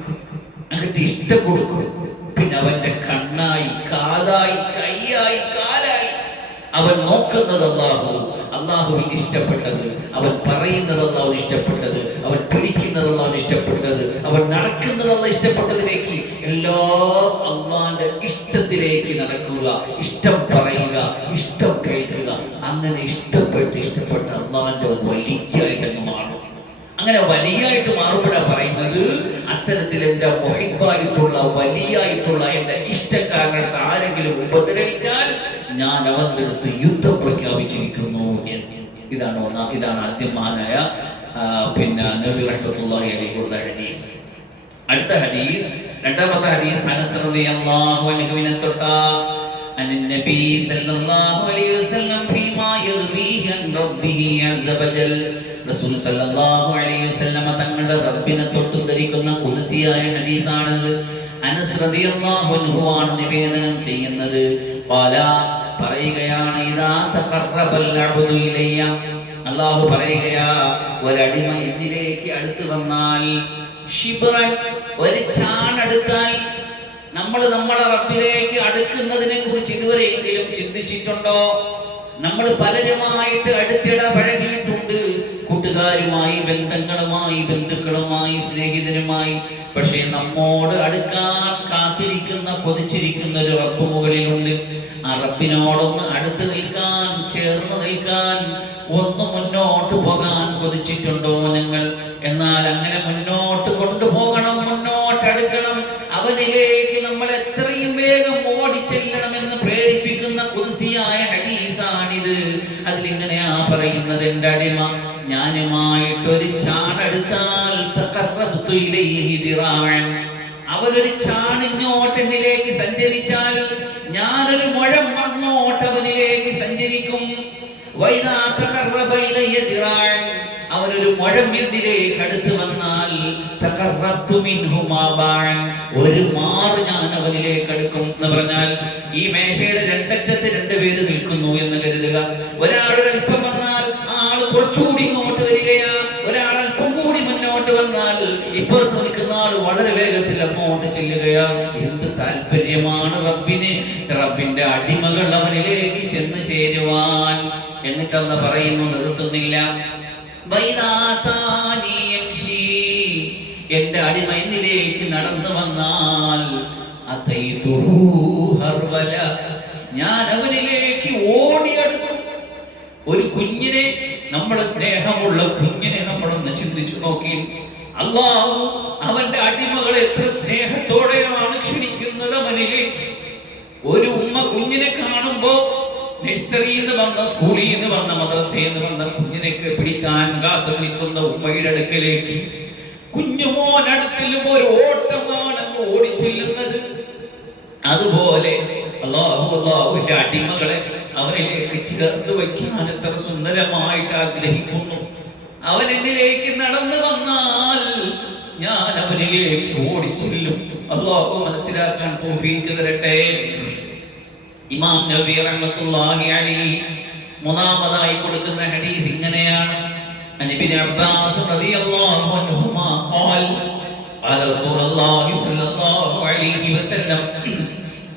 അങ്ങോട്ട് ഇഷ്ടം കൊടുക്കും. പിന്നെ അവന്റെ കണ്ണായി, കാതായി, കൈയായി, കാലായി അവൻ നോക്കുന്നത് അല്ലാഹുവിന് ഇഷ്ടപ്പെട്ടത്, അവൻ പറയുന്നത് അല്ലാഹുവിന് ഇഷ്ടപ്പെട്ടത്, അവൻ പിടിക്കുന്നത് അല്ലാഹുവിന് ഇഷ്ടപ്പെട്ടത്, അവൻ നടക്കുന്നത് അല്ലാഹ് ഇഷ്ടപ്പെട്ടതിലേക്ക്, എല്ലാം അല്ലാഹുവിന്റെ ഇഷ്ടത്തിലേക്ക് നടക്കുക, ഇഷ്ടം പറയുക, ഇഷ്ടം കേൾക്കുക. അങ്ങനെ ഇഷ്ടപ്പെട്ട് അല്ലാഹുവിന്റെ വലിയായിട്ട് അങ്ങ് മാറും. അങ്ങനെ വലിയായിട്ട് മാറുമ്പോഴാണ് പറയുന്നത്, അത്തരത്തിൽ എൻ്റെ മുഹിബ്ബായിട്ടുള്ള, വലിയായിട്ടുള്ള എൻ്റെ ഇഷ്ടക്കാരനടുത്ത് ആരെങ്കിലും ഉപദ്രവിച്ചാൽ ഞാൻ അവന്റെ അടുത്ത് യുദ്ധം പ്രഖ്യാപിച്ചിരിക്കുന്നു എന്ന്. ഇതാണ് ആദ്യം മഹാനായ നബി റഹ്മത്തുള്ളാഹി അലൈഹി കൊടുത്ത ഹദീസ്. അടുത്ത ഹദീസ്, രണ്ടാമത്തെ ഹദീസ്, അനസ് റളിയല്ലാഹു അൻഹുവിനെ തൊട്ട അൻ നബി സല്ലല്ലാഹു അലൈഹി വസല്ലം ഫീമാ യർവീഹി അൻ റബ്ബിഹി അസ്സ വജൽ. റസൂൽ സല്ലല്ലാഹു അലൈഹി വസല്ലമ തങ്ങളുടെ റബ്ബിനെ തൊട്ടുദ്ധരിക്കുന്ന ഖുദ്സിയായ ഹദീസാണിത്. അനസ് റളിയല്ലാഹു അൻഹു ആണ് നിവേദനം ചെയ്യുന്നത്. ഖാല പറയുകയാണ്, ഇദാ തഖറബൽ അബ്ദു ഇലയ്യ, അല്ലാഹു പറയുകയാ, ഒരടിമ എന്നിലേക്ക് അടുത്ത് വന്നാൽ, ശിബ്റൻ ഒരു ചാണടുത്താൽ. നമ്മൾ നമ്മളെ റബ്ബിലേക്ക് അടുക്കുന്നതിനെ കുറിച്ച് ഇതുവരെയെങ്കിലും ചിന്തിച്ചിട്ടുണ്ടോ? നമ്മൾ പലരുമായിട്ട് അടുത്തിട പഴകിയിട്ടുണ്ട്, കൂട്ടുകാരുമായി, ബന്ധങ്ങളുമായി, ബന്ധുക്കളുമായി, സ്നേഹിതരുമായി. പക്ഷേ നമ്മോട് അടുക്കാൻ കാത്തിരിക്കുന്ന, കൊതിച്ചിരിക്കുന്ന ഒരു റബ്ബ് മുകളിലുണ്ട്. ആ റബ്ബിനോടൊന്ന് അടുത്ത് നിൽക്കാൻ, ചേർന്ന് നിൽക്കാൻ, ഒന്ന് മുന്നോട്ട് പോകാൻ കൊതിച്ചിട്ടുണ്ടോ ഞങ്ങൾ? എന്നാൽ അങ്ങനെ മുന്നോട്ട് കൊണ്ടുപോകണം, മുന്നോട്ട് അടുക്കണം, അവനിലേക്ക് നമ്മൾ എത്രയും വേഗം ഓടിച്ചെല്ലണമെന്ന് പ്രേരിപ്പിക്കുന്ന ഖുദ്സിയായ ഹദീസാണിത്. അതിലിങ്ങനെയാ പറയുന്നത്, എൻ്റെ അടിമ ഞാനുമായിട്ടൊരു ചാണെടുത്താൽ തഖറബ്തു ഇലൈഹി ദിറാഅൻ, അവനൊരു ചാണിങ്ങോട്ട് എന്നിലേക്ക് സഞ്ചരിച്ചാൽ ഞാനൊരു മുഴം അങ്ങോട്ട് അവനിലേക്ക് സഞ്ചരിക്കും. വൈദാ തഖറബ ഇലൈഹി ദിറാഅൻ, അവനൊരു മുഴം എന്നിലേക്ക് അടുത്ത് വന്നാൽ തഖറബ്തു മിൻഹു മാബാഅൻ, ഒരു മാറ് ഞാൻ അവനിലേക്ക് അടുക്കും. എന്ന് പറഞ്ഞാൽ ഈ മേശയുടെ രണ്ടറ്റത്ത് രണ്ടുപേര് നിൽക്കുന്നു എന്ന് കരുതുക. ഒരാളൊരൽപ്പം വന്നാൽ ആ ആള് കുറച്ചുകൂടി ഇങ്ങോട്ട് വരികയാ, ഒരാൾ അല്പം കൂടി മുന്നോട്ട് വന്നാൽ ഇപ്പുറത്ത് നിൽക്കുന്ന ആൾ വളരെ വേഗത്തിൽ അങ്ങോട്ട് ചെല്ലുകയാ. എന്ത് താല്പര്യമാണ് റബ്ബിന്, റബ്ബിന്റെ അടിമകൾ അവനിലേക്ക് ചെന്ന് ചേരുവാൻ. എന്നിട്ടല്ല പറയുന്നു, നിർത്തുന്നില്ല, എന്റെ അടിമ എന്നിലേക്ക് നടന്നു വന്നാൽ ഞാൻ അവനിലേക്ക് ഓടിയടുക്കും. ഒരു കുഞ്ഞിനെ, നമ്മുടെ സ്നേഹമുള്ള കുഞ്ഞിനെ നമ്മളൊന്ന് ചിന്തിച്ചു നോക്കി. അല്ലാഹു അവന്റെ അടിമകളെ എത്ര സ്നേഹത്തോടെയാണ് ക്ഷണിക്കുന്നത് അവനിലേക്ക്. ഒരു ഉമ്മ കുഞ്ഞിനെ കാണുമ്പോ നഴ്സറിയിൽ നിന്ന് വന്ന, സ്കൂളിൽ നിന്ന് വന്ന, മദ്രസയിൽ നിന്ന് വന്ന കുഞ്ഞിനെയൊക്കെ പിടിക്കാൻ കാത്തു നിൽക്കുന്ന ഉമ്മയുടെ അടുക്കലേക്ക് കുഞ്ഞുമോൻ അടുത്തില്ലുമ്പോ ഒരു ഓട്ടമാണ് ഓടിച്ചെല്ലുന്നത്. അതുപോലെ അല്ലാഹുവിന്റെ അടിമകളെ അവനിലേക്ക് ചേർത്ത് വയ്ക്കാൻ എത്ര സുന്ദരമായിട്ട് ആഗ്രഹിക്കുന്നു. അവൻ എന്നിലേക്ക് നടന്നു വന്നാൽ ഞാൻ അവനിലേക്ക് ഓടിച്ചെല്ലും. അല്ലാഹു മനസ്സിലാക്കാൻ തൗഫീഖ് തരട്ടെ. ഇമാം നബവി റഹ്മത്തുള്ളാഹി അലൈഹി മൂന്നാമതായി കൊടുക്കുന്ന ഹദീസ് ഇങ്ങനെയാണ്. ഇബ്നു അബ്ബാസ് റളിയല്ലാഹു അൻഹുമാ ഖാൽ ഖാല റസൂലുള്ളാഹി സ്വല്ലല്ലാഹു അലൈഹി വസല്ലം,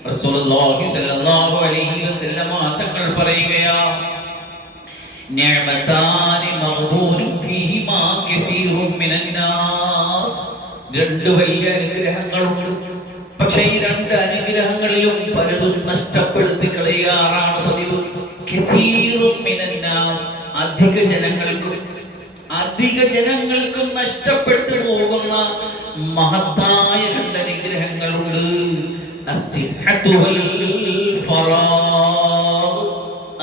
റസൂലുള്ളാഹി സ്വല്ലല്ലാഹു അലൈഹി വസല്ലം തങ്ങൾ പറയുകയാ, നിഅമതാനി മഗ്ബൂനും ഫീഹിമാ കസീറുൻ മിനന്നാസ്, രണ്ട് വലിയ അനുഗ്രഹങ്ങളുണ്ട്. പക്ഷേ ഈ രണ്ട് അനുഗ്രഹങ്ങളിലും പലരും നഷ്ടപ്പെടുത്തി കളയാറാണ് പതിവ്. കസീറുൻ മിനന്നാസ്, അധിക ജനങ്ങൾക്കും നഷ്ടപ്പെട്ടു പോകുന്ന മഹത്തായ രണ്ട് അനുഗ്രഹങ്ങളുണ്ട്. അസ്സിഹ്ഹതു വൽ ഫറാഗ്,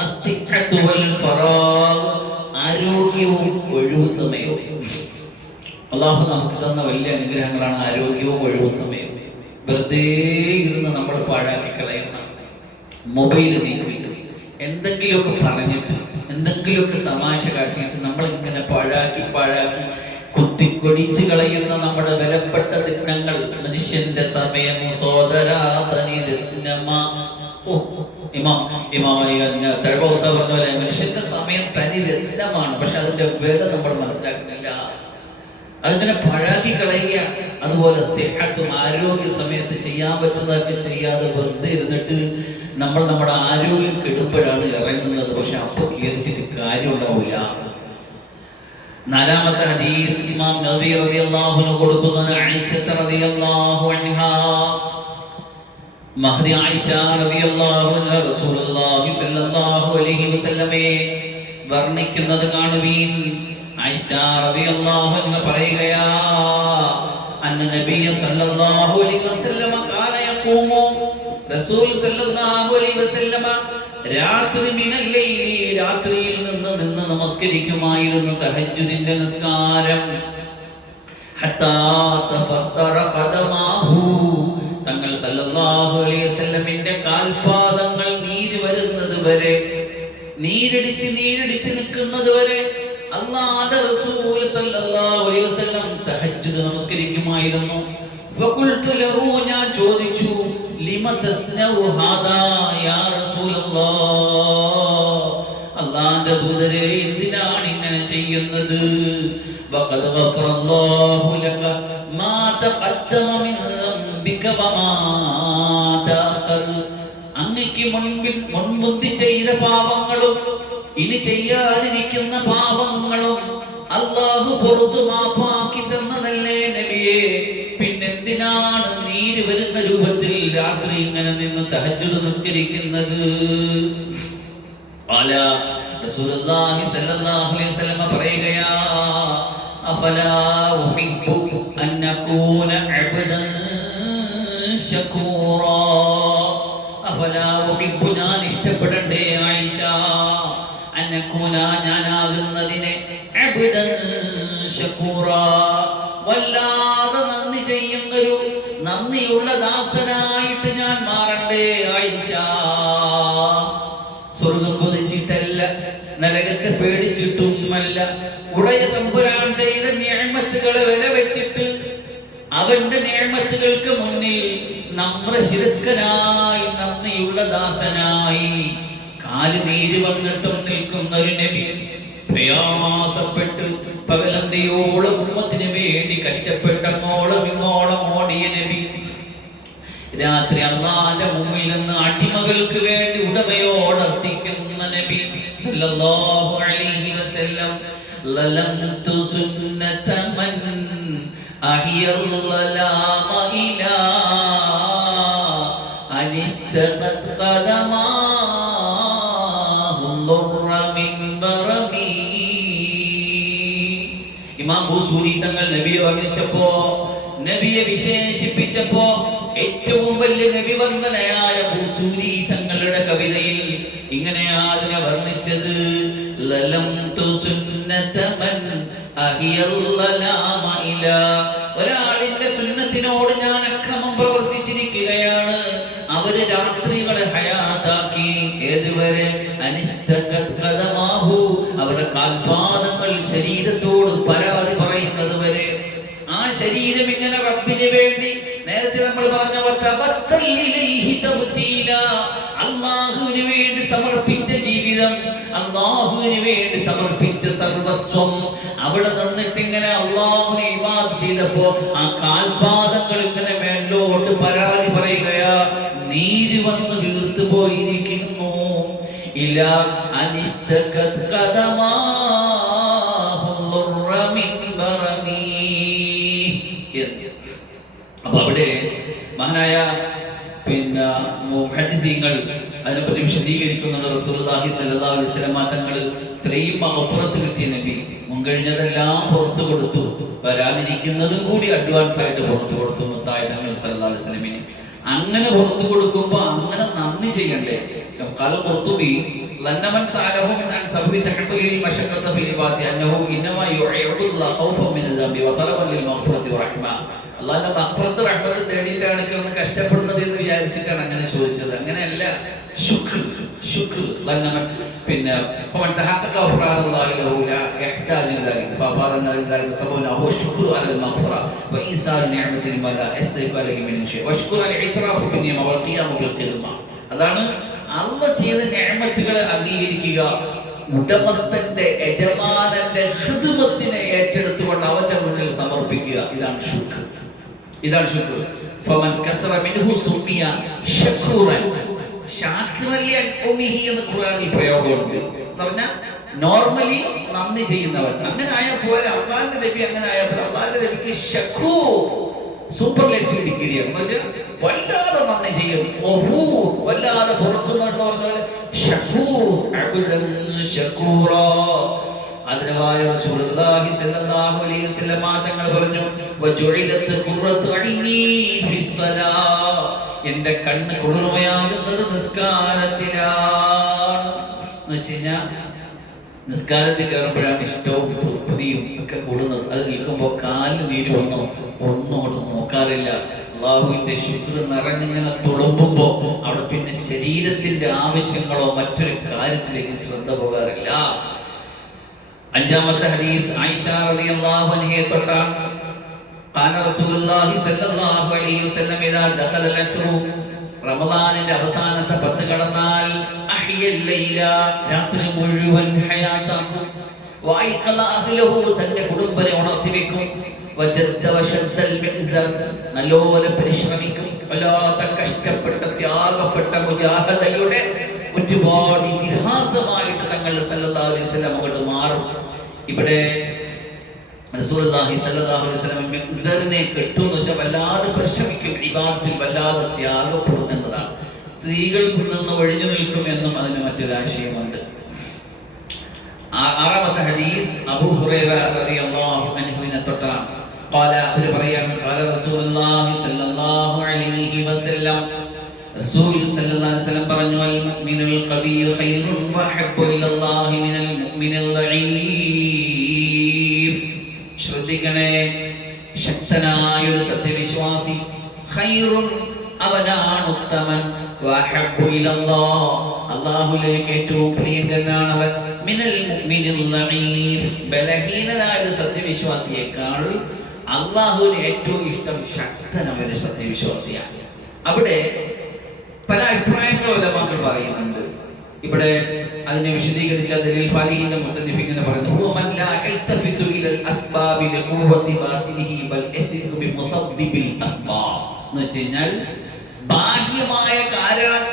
അസ്സിഹ്ഹതു വൽ ഫറാഗ്, ആരോഗ്യവും ഒഴിവു സമയവും. അല്ലാഹു നമുക്ക് തന്ന വലിയ അനുഗ്രഹങ്ങളാണ് ആരോഗ്യവും ഒഴിവു സമയവും. വെറുതെ ഇരുന്ന് നമ്മൾ പാഴാക്കി കളയുന്ന മൊബൈൽ നീക്കിയിട്ട്, എന്തെങ്കിലുമൊക്കെ പറഞ്ഞിട്ട്, എന്തെങ്കിലുമൊക്കെ തമാശ കാട്ടിയിട്ട് നമ്മളിങ്ങനെ പാഴാക്കി കുത്തിക്കൊടിച്ചു കളയുന്ന നമ്മുടെ വിലപ്പെട്ട ദിനങ്ങൾ. മനുഷ്യന്റെ സമയം തഴവസ പറഞ്ഞ പോലെ മനുഷ്യന്റെ സമയം തനി രത്നമാണ്. പക്ഷെ അതിന്റെ വില നമ്മൾ മനസ്സിലാക്കുന്നില്ല, അതിങ്ങനെ പഴാക്കി കളയുക. അതുപോലെ സിഹത്തും, ആരോഗ്യ സമയത്ത് ചെയ്യാൻ പറ്റുന്നതൊക്കെ ചെയ്യാതെ വെറുതെ ഇരുന്നിട്ട് നമ്മൾ നമ്മുടെ ആരോഗ്യം കെടുമ്പോഴാണ് ഇറങ്ങുന്നത്. പക്ഷെ അപ്പൊ ഖേദിച്ചിട്ട് കാര്യം ഉണ്ടാവില്ല. നാലാമത്തെ ഹദീസ് ഇമാം നബവി റളിയല്ലാഹു അൻഹു കൊടുക്കുന്നു. ആയിഷ റളിയല്ലാഹു അൻഹാ, മഹദി ആയിഷ റളിയല്ലാഹു അൻഹ റസൂലുള്ളാഹി സ്വല്ലല്ലാഹു അലൈഹി വസല്ലമയെ വർണ്ണിക്കുന്നത് കാണുവീൻ. ആയിഷ റളിയല്ലാഹു അൻഹ പറയുകയാ, അന്ന നബിയ സല്ലല്ലാഹു അലൈഹി വസല്ലമ കാന യഖൂമു, റസൂൽ സല്ലല്ലാഹു അലൈഹി വസല്ലമ രാത്രി മിനൽ ലൈലി, രാത്രിയിൽ നിന്ന് നമസ്കരിക്കുമായിരുന്നു തഹജ്ജുദിന്റെ നിസ്കാരം. ഹത്താ തഫത്തറ ഖദമാഹു, തങ്ങൾ സല്ലല്ലാഹു അലൈഹി വസല്ലമിന്റെ കാൽപാദങ്ങൾ നീര് വരുന്നത് വരെ, നീരടിച്ച് നിൽക്കുന്നത് വരെ റസൂൽ സല്ലല്ലാഹു അലൈഹി വസല്ലം തഹജ്ജുദ് നമസ്കരിക്കുമായിരുന്നു. ഫഖുൽതു ലഹു, ഞാൻ ചോദിച്ചു, ലിമ തസ്നഉ ഹാദാ യാ റസൂലല്ലാഹ്, അല്ലാഹുവിന്റെ ദൂതരേ എന്തിനാണ് ഇങ്ങനെ ചെയ്യുന്നത്? വഖദ് ഗഫറല്ലാഹു ലക മാ തഖദ്ദമ മിൻ ദംബിക വമാ തഅഖർ, അങ്ങക്ക് മുൻപന്തി ചെയ്ത പാപങ്ങളും ഇനി ചെയ്യാനിരിക്കുന്ന പാപങ്ങളും അല്ലാഹു പുറത്തു മാപ്പാക്കി തന്നതല്ലേ നബിയേ, പിന്നെന്തിനാണ് നീര് വരുന്ന രൂപത്തിൽ രാത്രി ഇങ്ങനെ നിന്ന് തഹജ്ജുദ് നിസ്കരിക്കുന്നത്? ഖാല റസൂലുള്ളാഹി സ്വല്ലല്ലാഹു അലൈഹി വസല്ലം പറയുകയാ, അഫലാ ഉഹിബ്ബു അൻ അകൂന അബ്ദൻ ശകൂറാ, അഫലാ ഉഹിബ്ബു, ഞാൻ ഇഷ്ടപ്പെടണ്ടേ ആയിഷ, അൻ അകൂന, ഞാനാകുന്നതിനെ, അബ്ദൻ ശകൂറാ, വല്ലാതെ നന്ദി ചെയ്യുന്നൊരു നന്ദിയുള്ള ദാസനായിട്ട് ഞാൻ മാറണ്ടേ ആയിഷ. സ്വർഗം കൊതിച്ചിട്ടല്ല, നരകത്തെ പേടിച്ചിട്ടുമല്ല, ഉടയ തമ്പുരാൻ ചെയ്ത നിഅമത്തുകളെ വില വെച്ചിട്ട് അവന്റെ നിഅമത്തുകൾക്ക് മുന്നിൽ നമ്രശിരസ്കനായി നന്ദിയുള്ള ദാസനായി കാല് നീര് വന്നിട്ടും നിൽക്കുന്ന ഒരു നബി, പ്രയാസപ്പെട്ട് പകലന്തിയോളം ഉമ്മത്തിന് വേണ്ടി കഷ്ടപ്പെട്ടങ്ങോളം ഇങ്ങോളം ഓടിയ നബി, രാത്രി അല്ലാഹുവിന്റെ മുമ്പിൽ നിന്ന് അടിമകൾക്ക് വേണ്ടി ഉടമയോട് അർത്ഥിക്കുന്ന നബി സല്ലല്ലാഹു അലൈഹി വസല്ലം, ലലംതു സുന്നത മൻ അഹിയൽ ലലാമ ഇലാ അനിസ്തഖത് ഖദമാഹു ദുർറ മിൻ ബറമി. ഇമാം ബൂസൂരി തങ്ങൾ നബിയെ വർണ്ണിച്ചപ്പോ, നബിയെ വിശേഷിപ്പിച്ചപ്പോ ഏറ്റവും വലിയ നബി വർണ്ണനയായ ബൂസൂരി തങ്ങളുടെ കവിതയിൽ ഇങ്ങനെയാ അതിനെ വർണ്ണിച്ചത്, ലലംതു സുന്നത മൻ അഹിയൽ ലലാമ ഇലാ, ഒരാളിന്റെ സുന്നത്തിനോട് ഞാൻ അക്രമം പ്രവർത്തിച്ചിരിക്കുകയാണ്, അവര് രാത്രികളെ ഹയാത്താക്കി, ഏതുവരെ, അനിസ്തഖത് ഖദമാഹു, അവരുടെ കാൽപാദങ്ങൾ ശരീരത്തോട് പരാതി പറയുന്നത് വരെ. ആ ശരീരം ഇങ്ങനെ റബ്ബിന് വേണ്ടി, നേരത്തെ നമ്മൾ പറഞ്ഞ അല്ലാഹുവിന് വേണ്ടി സമർപ്പിച്ച ജീവിതം, അല്ലാഹുവിന് വേണ്ടി സമർപ്പിച്ച സർവസ്വം, അവിടെ നിന്നിട്ട് ഇങ്ങനെ അല്ലാഹുവിനെ ഇബാദത്ത് ചെയ്തപ്പോ ആ കാൽപാദങ്ങൾ ഇങ്ങനെ മേലോട്ട് പരാതി പറയുകയാ, നീര് വന്ന് വീർത്തു പോയിരിക്കുന്നു. ഇലാ അനിസ്തഖത് ഖദമാഹു ദുർറ മിൻ ബറമി. അപ്പൊ അവിടെ മഹാനായ മുഹദ്ദിസീങ്ങൾ അതിനെപ്പറ്റി വിശദീകരിക്കുന്നുണ്ട്. റസൂലുള്ളാഹി സ്വല്ലല്ലാഹു അലൈഹി വസല്ലം തങ്ങൾ ഇത്രയും മഗ്ഫിറത്ത് കിട്ടിയ നബി, മുൻകഴിഞ്ഞതെല്ലാം പുറത്തു കൊടുത്തു, വരാനിരിക്കുന്നതും കൂടി അഡ്വാൻസ് ആയിട്ട് പുറത്തു കൊടുത്തു മുത്തായ തങ്ങൾ സല്ലല്ലാഹു അലൈഹി വസല്ലമിന്. അങ്ങനെ പുറത്തു കൊടുക്കുമ്പോ അങ്ങനെ നന്ദി ചെയ്യണ്ടേ? ഖാല ഖുർതുബി ലന്നമൻ സഅലഹു മിൻ അൻ സബബി തഹബ്ബുലിൽ മശഖത ഫിൽ ഇബാദി അന്നഹു ഇന്നമാ യുഇബുല്ലാഹ ഖൗഫൻ മിൻ ദംബി വ തലബൻ ലിൽ മഗ്ഫിറതി വ റഹ്മ, അല്ലാഹുവിന്റെ മഗ്ഫിറത്ത് റഹ്മത്ത് തേടിയിട്ടാണ് കിടന്ന് കഷ്ടപ്പെടുന്നത് എന്ന് വിചാരിച്ചിട്ടാണ് അങ്ങനെ ചോദിച്ചത്. അങ്ങനെയല്ല, ശുക്ർ ശുക്ർ ലന്നമൻ ഫമൻ തഹഖഖ ഗഫറാനുല്ലാഹി ലഹു ലാ യഹ്താജു ദാലിക ഫഫറന ദാലിക സബബന ഹു ശുക്ർ അലൽ മഗ്ഫിറ വ ഈസാൽ നിഅമത്തിൽ മല യസ്തൈഖു അലൈഹി മിൻ ഷൈ വ ശുക്ർ അൽ ഇത്റാഫ് ബിൻ നിഅമ വൽ ഖിയാമു ബിൽ ഖിദ്മ. അതാണ് അല്ലാഹ് ചെയ്ത നിഅമത്തുകളെ അംഗീകരിക്കുക, ഉടമസ്ഥന്റെ യജമാനന്റെ ഖിദ്മത്തിനെ ഏറ്റെടുത്തുകൊണ്ട് അവന്റെ മുന്നിൽ സമർപ്പിക്കുക. ഇതാണ് ശുക്ർ, ഇതാണ് ശുക്ർ. ഫമൻ കസറ മിൻഹു സുമിയ ശക്കൂറൻ ശാക്കിറൻ ലിഅൻഉമിഹി എന്ന് ഖുർആനിൽ പ്രയോഗമുണ്ട്. എന്ന് പറഞ്ഞാൽ നോർമലി നന്ദി ചെയ്യുന്നവൻ. അങ്ങനെ ആയ പോലെ അല്ലാഹുവിന്റെ നബി അങ്ങനെ ആയപ്പോൾ അല്ലാഹുവിന്റെ നബിക്ക് ശക്കൂർ സൂപ്പർലേറ്റീവ് ഡിഗ്രിയാണ്. എന്ന് വെച്ചാൽ വല്ലാതെ നന്ദി ചെയ്യും, വല്ലാതെ പൊറുക്കുന്നുണ്ട് പറഞ്ഞാൽ ശക്കൂർ, അബ്ദൻ ശക്കൂറാ. ആദരവായ റസൂലുള്ളാഹി സ്വല്ലല്ലാഹു അലൈഹി വസല്ലം തങ്ങൾ പറഞ്ഞു, വജുഇലത് ഖുർറത്തു ഐനി ഫിസ്സലാ, എൻ്റെ കണ്ണ് കുളിർമയാകുന്നത് നിസ്കാരത്തിലാണ്. എന്ന് വെച്ചുകഴിഞ്ഞാൽ നിസ്കാരത്തിൽ കയറുമ്പോഴാണ് ഇഷ്ടവും തൃപ്തിയും ഒക്കെ കൂടുന്നത്. അത് നിൽക്കുമ്പോൾ കാലിന് നീര് വന്നോ ഒന്നോട്ട് നോക്കാറില്ല. അല്ലാഹുവിന്റെ ശുക്ർ നിറഞ്ഞിങ്ങനെ തുളുമ്പുമ്പോൾ അവിടെ പിന്നെ ശരീരത്തിന്റെ ആവശ്യങ്ങളോ മറ്റൊരു കാര്യത്തിലേക്ക് ശ്രദ്ധ പോകാറില്ല. അഞ്ചാമത്തെ ഹദീസ് ആയിഷ റളിയല്ലാഹു അൻഹയെ തൊട്ടാണ്. ഖാന റസൂലുള്ളാഹി സ്വല്ലല്ലാഹു അലൈഹി വസല്ലം ഇദാ ദഖലൽ അശ്റു, റമളാനിന്റെ അവസാനത്തെ 10 കടന്നാൽ അഹ്യൽ ലൈല, രാത്രി മുഴുവൻ ഹയാത്താക്കും. വൈഖല അഹ്ലഹു, തന്റെ കുടുംബത്തെ ഉണർത്തി വെക്കും. വജദ്ദ വശദ്ദൽ മിഅ്സർ, നല്ലോലെ പരിശ്രമിക്കും. വല്ലാത്ത കഷ്ടപ്പെട്ട ത്യാഗപ്പെട്ട മുജാഹദയുടെ ഒരുപാട് ഇതിഹാസമായിട്ട് തങ്ങൾ സല്ലല്ലാഹു അലൈഹി വസല്ലം അങ്ങോട്ട് മാറും. ഇവിടെ റസൂലുള്ളാഹി സ്വല്ലല്ലാഹു അലൈഹി വസല്ലം മിഅ്സറിനെ കെട്ടുമെന്ന് വെച്ചാൽ വല്ലാതെ പരിശ്രമിക്കും, ഇബാദത്തിൽ വല്ലാതെ ത്യാഗപ്പെടും എന്നതാണ്. സ്ത്രീകൾ നിന്ന് ഒഴിഞ്ഞു നിൽക്കും എന്നും അതിന് മറ്റൊരാശയമുണ്ട്. ആറാമത്തെ ഹദീസ് അബൂ ഹുറൈറ റളിയല്ലാഹു അൻഹുവിനെ തൊട്ടാണ്. ഖാല, അവർ പറയാണ്, ഖാല റസൂലുള്ളാഹി സ്വല്ലല്ലാഹു അലൈഹി വസല്ലം, റസൂൽ സല്ലല്ലാഹു അലൈഹി വസല്ലം പറഞ്ഞു, അൽ മുഅ്മിനുൽ ഖവിയ്യു ഖൈറുൻ വഅഹബ്ബു ഇലല്ലാഹി മിനൽ മുഅ്മിനിൽ ദഈഫ്. ശ്രദ്ധിക്കണേ, ശക്തനായ ഒരു സത്യവിശ്വാസി, ഖൈറുൻ, അവനാണ് ഉത്തമൻ, വഅഹബ്ബു ഇലല്ലാഹ്, അല്ലാഹുവിലേക്ക് ഏറ്റവും പ്രിയങ്കരനാണ് അവൻ, മിനൽ മുഅ്മിനിൽ ദഈഫ്, ബലഹീനനായ ഒരു സത്യവിശ്വാസിയേക്കാൾ അല്ലാഹുവിന് ഏറ്റവും ഇഷ്ടം ശക്തനായ ഒരു സത്യവിശ്വാസിയാണ്. അവിടെ പല അഭിപ്രായങ്ങൾ ഉലമാക്കൾ പറയുന്നുണ്ട്. ഇവിടെ അതിനെ വിശദീകരിച്ച ദലീൽ ഫാലിഹിന്റെ മുസന്നിഫ് ഇങ്ങനെ പറയുന്നു, ഹുവ മൻ ലാ യൽതഫിതു ഇലൽ അസ്ബാബി ലിഖുവതി ബാതിനിഹി ബൽ യസിഖു ബിമുസബ്ബിബിൽ അസ്ബാബ്. എന്ന് വെച്ചുകഴിഞ്ഞാൽ ബാഹ്യമായ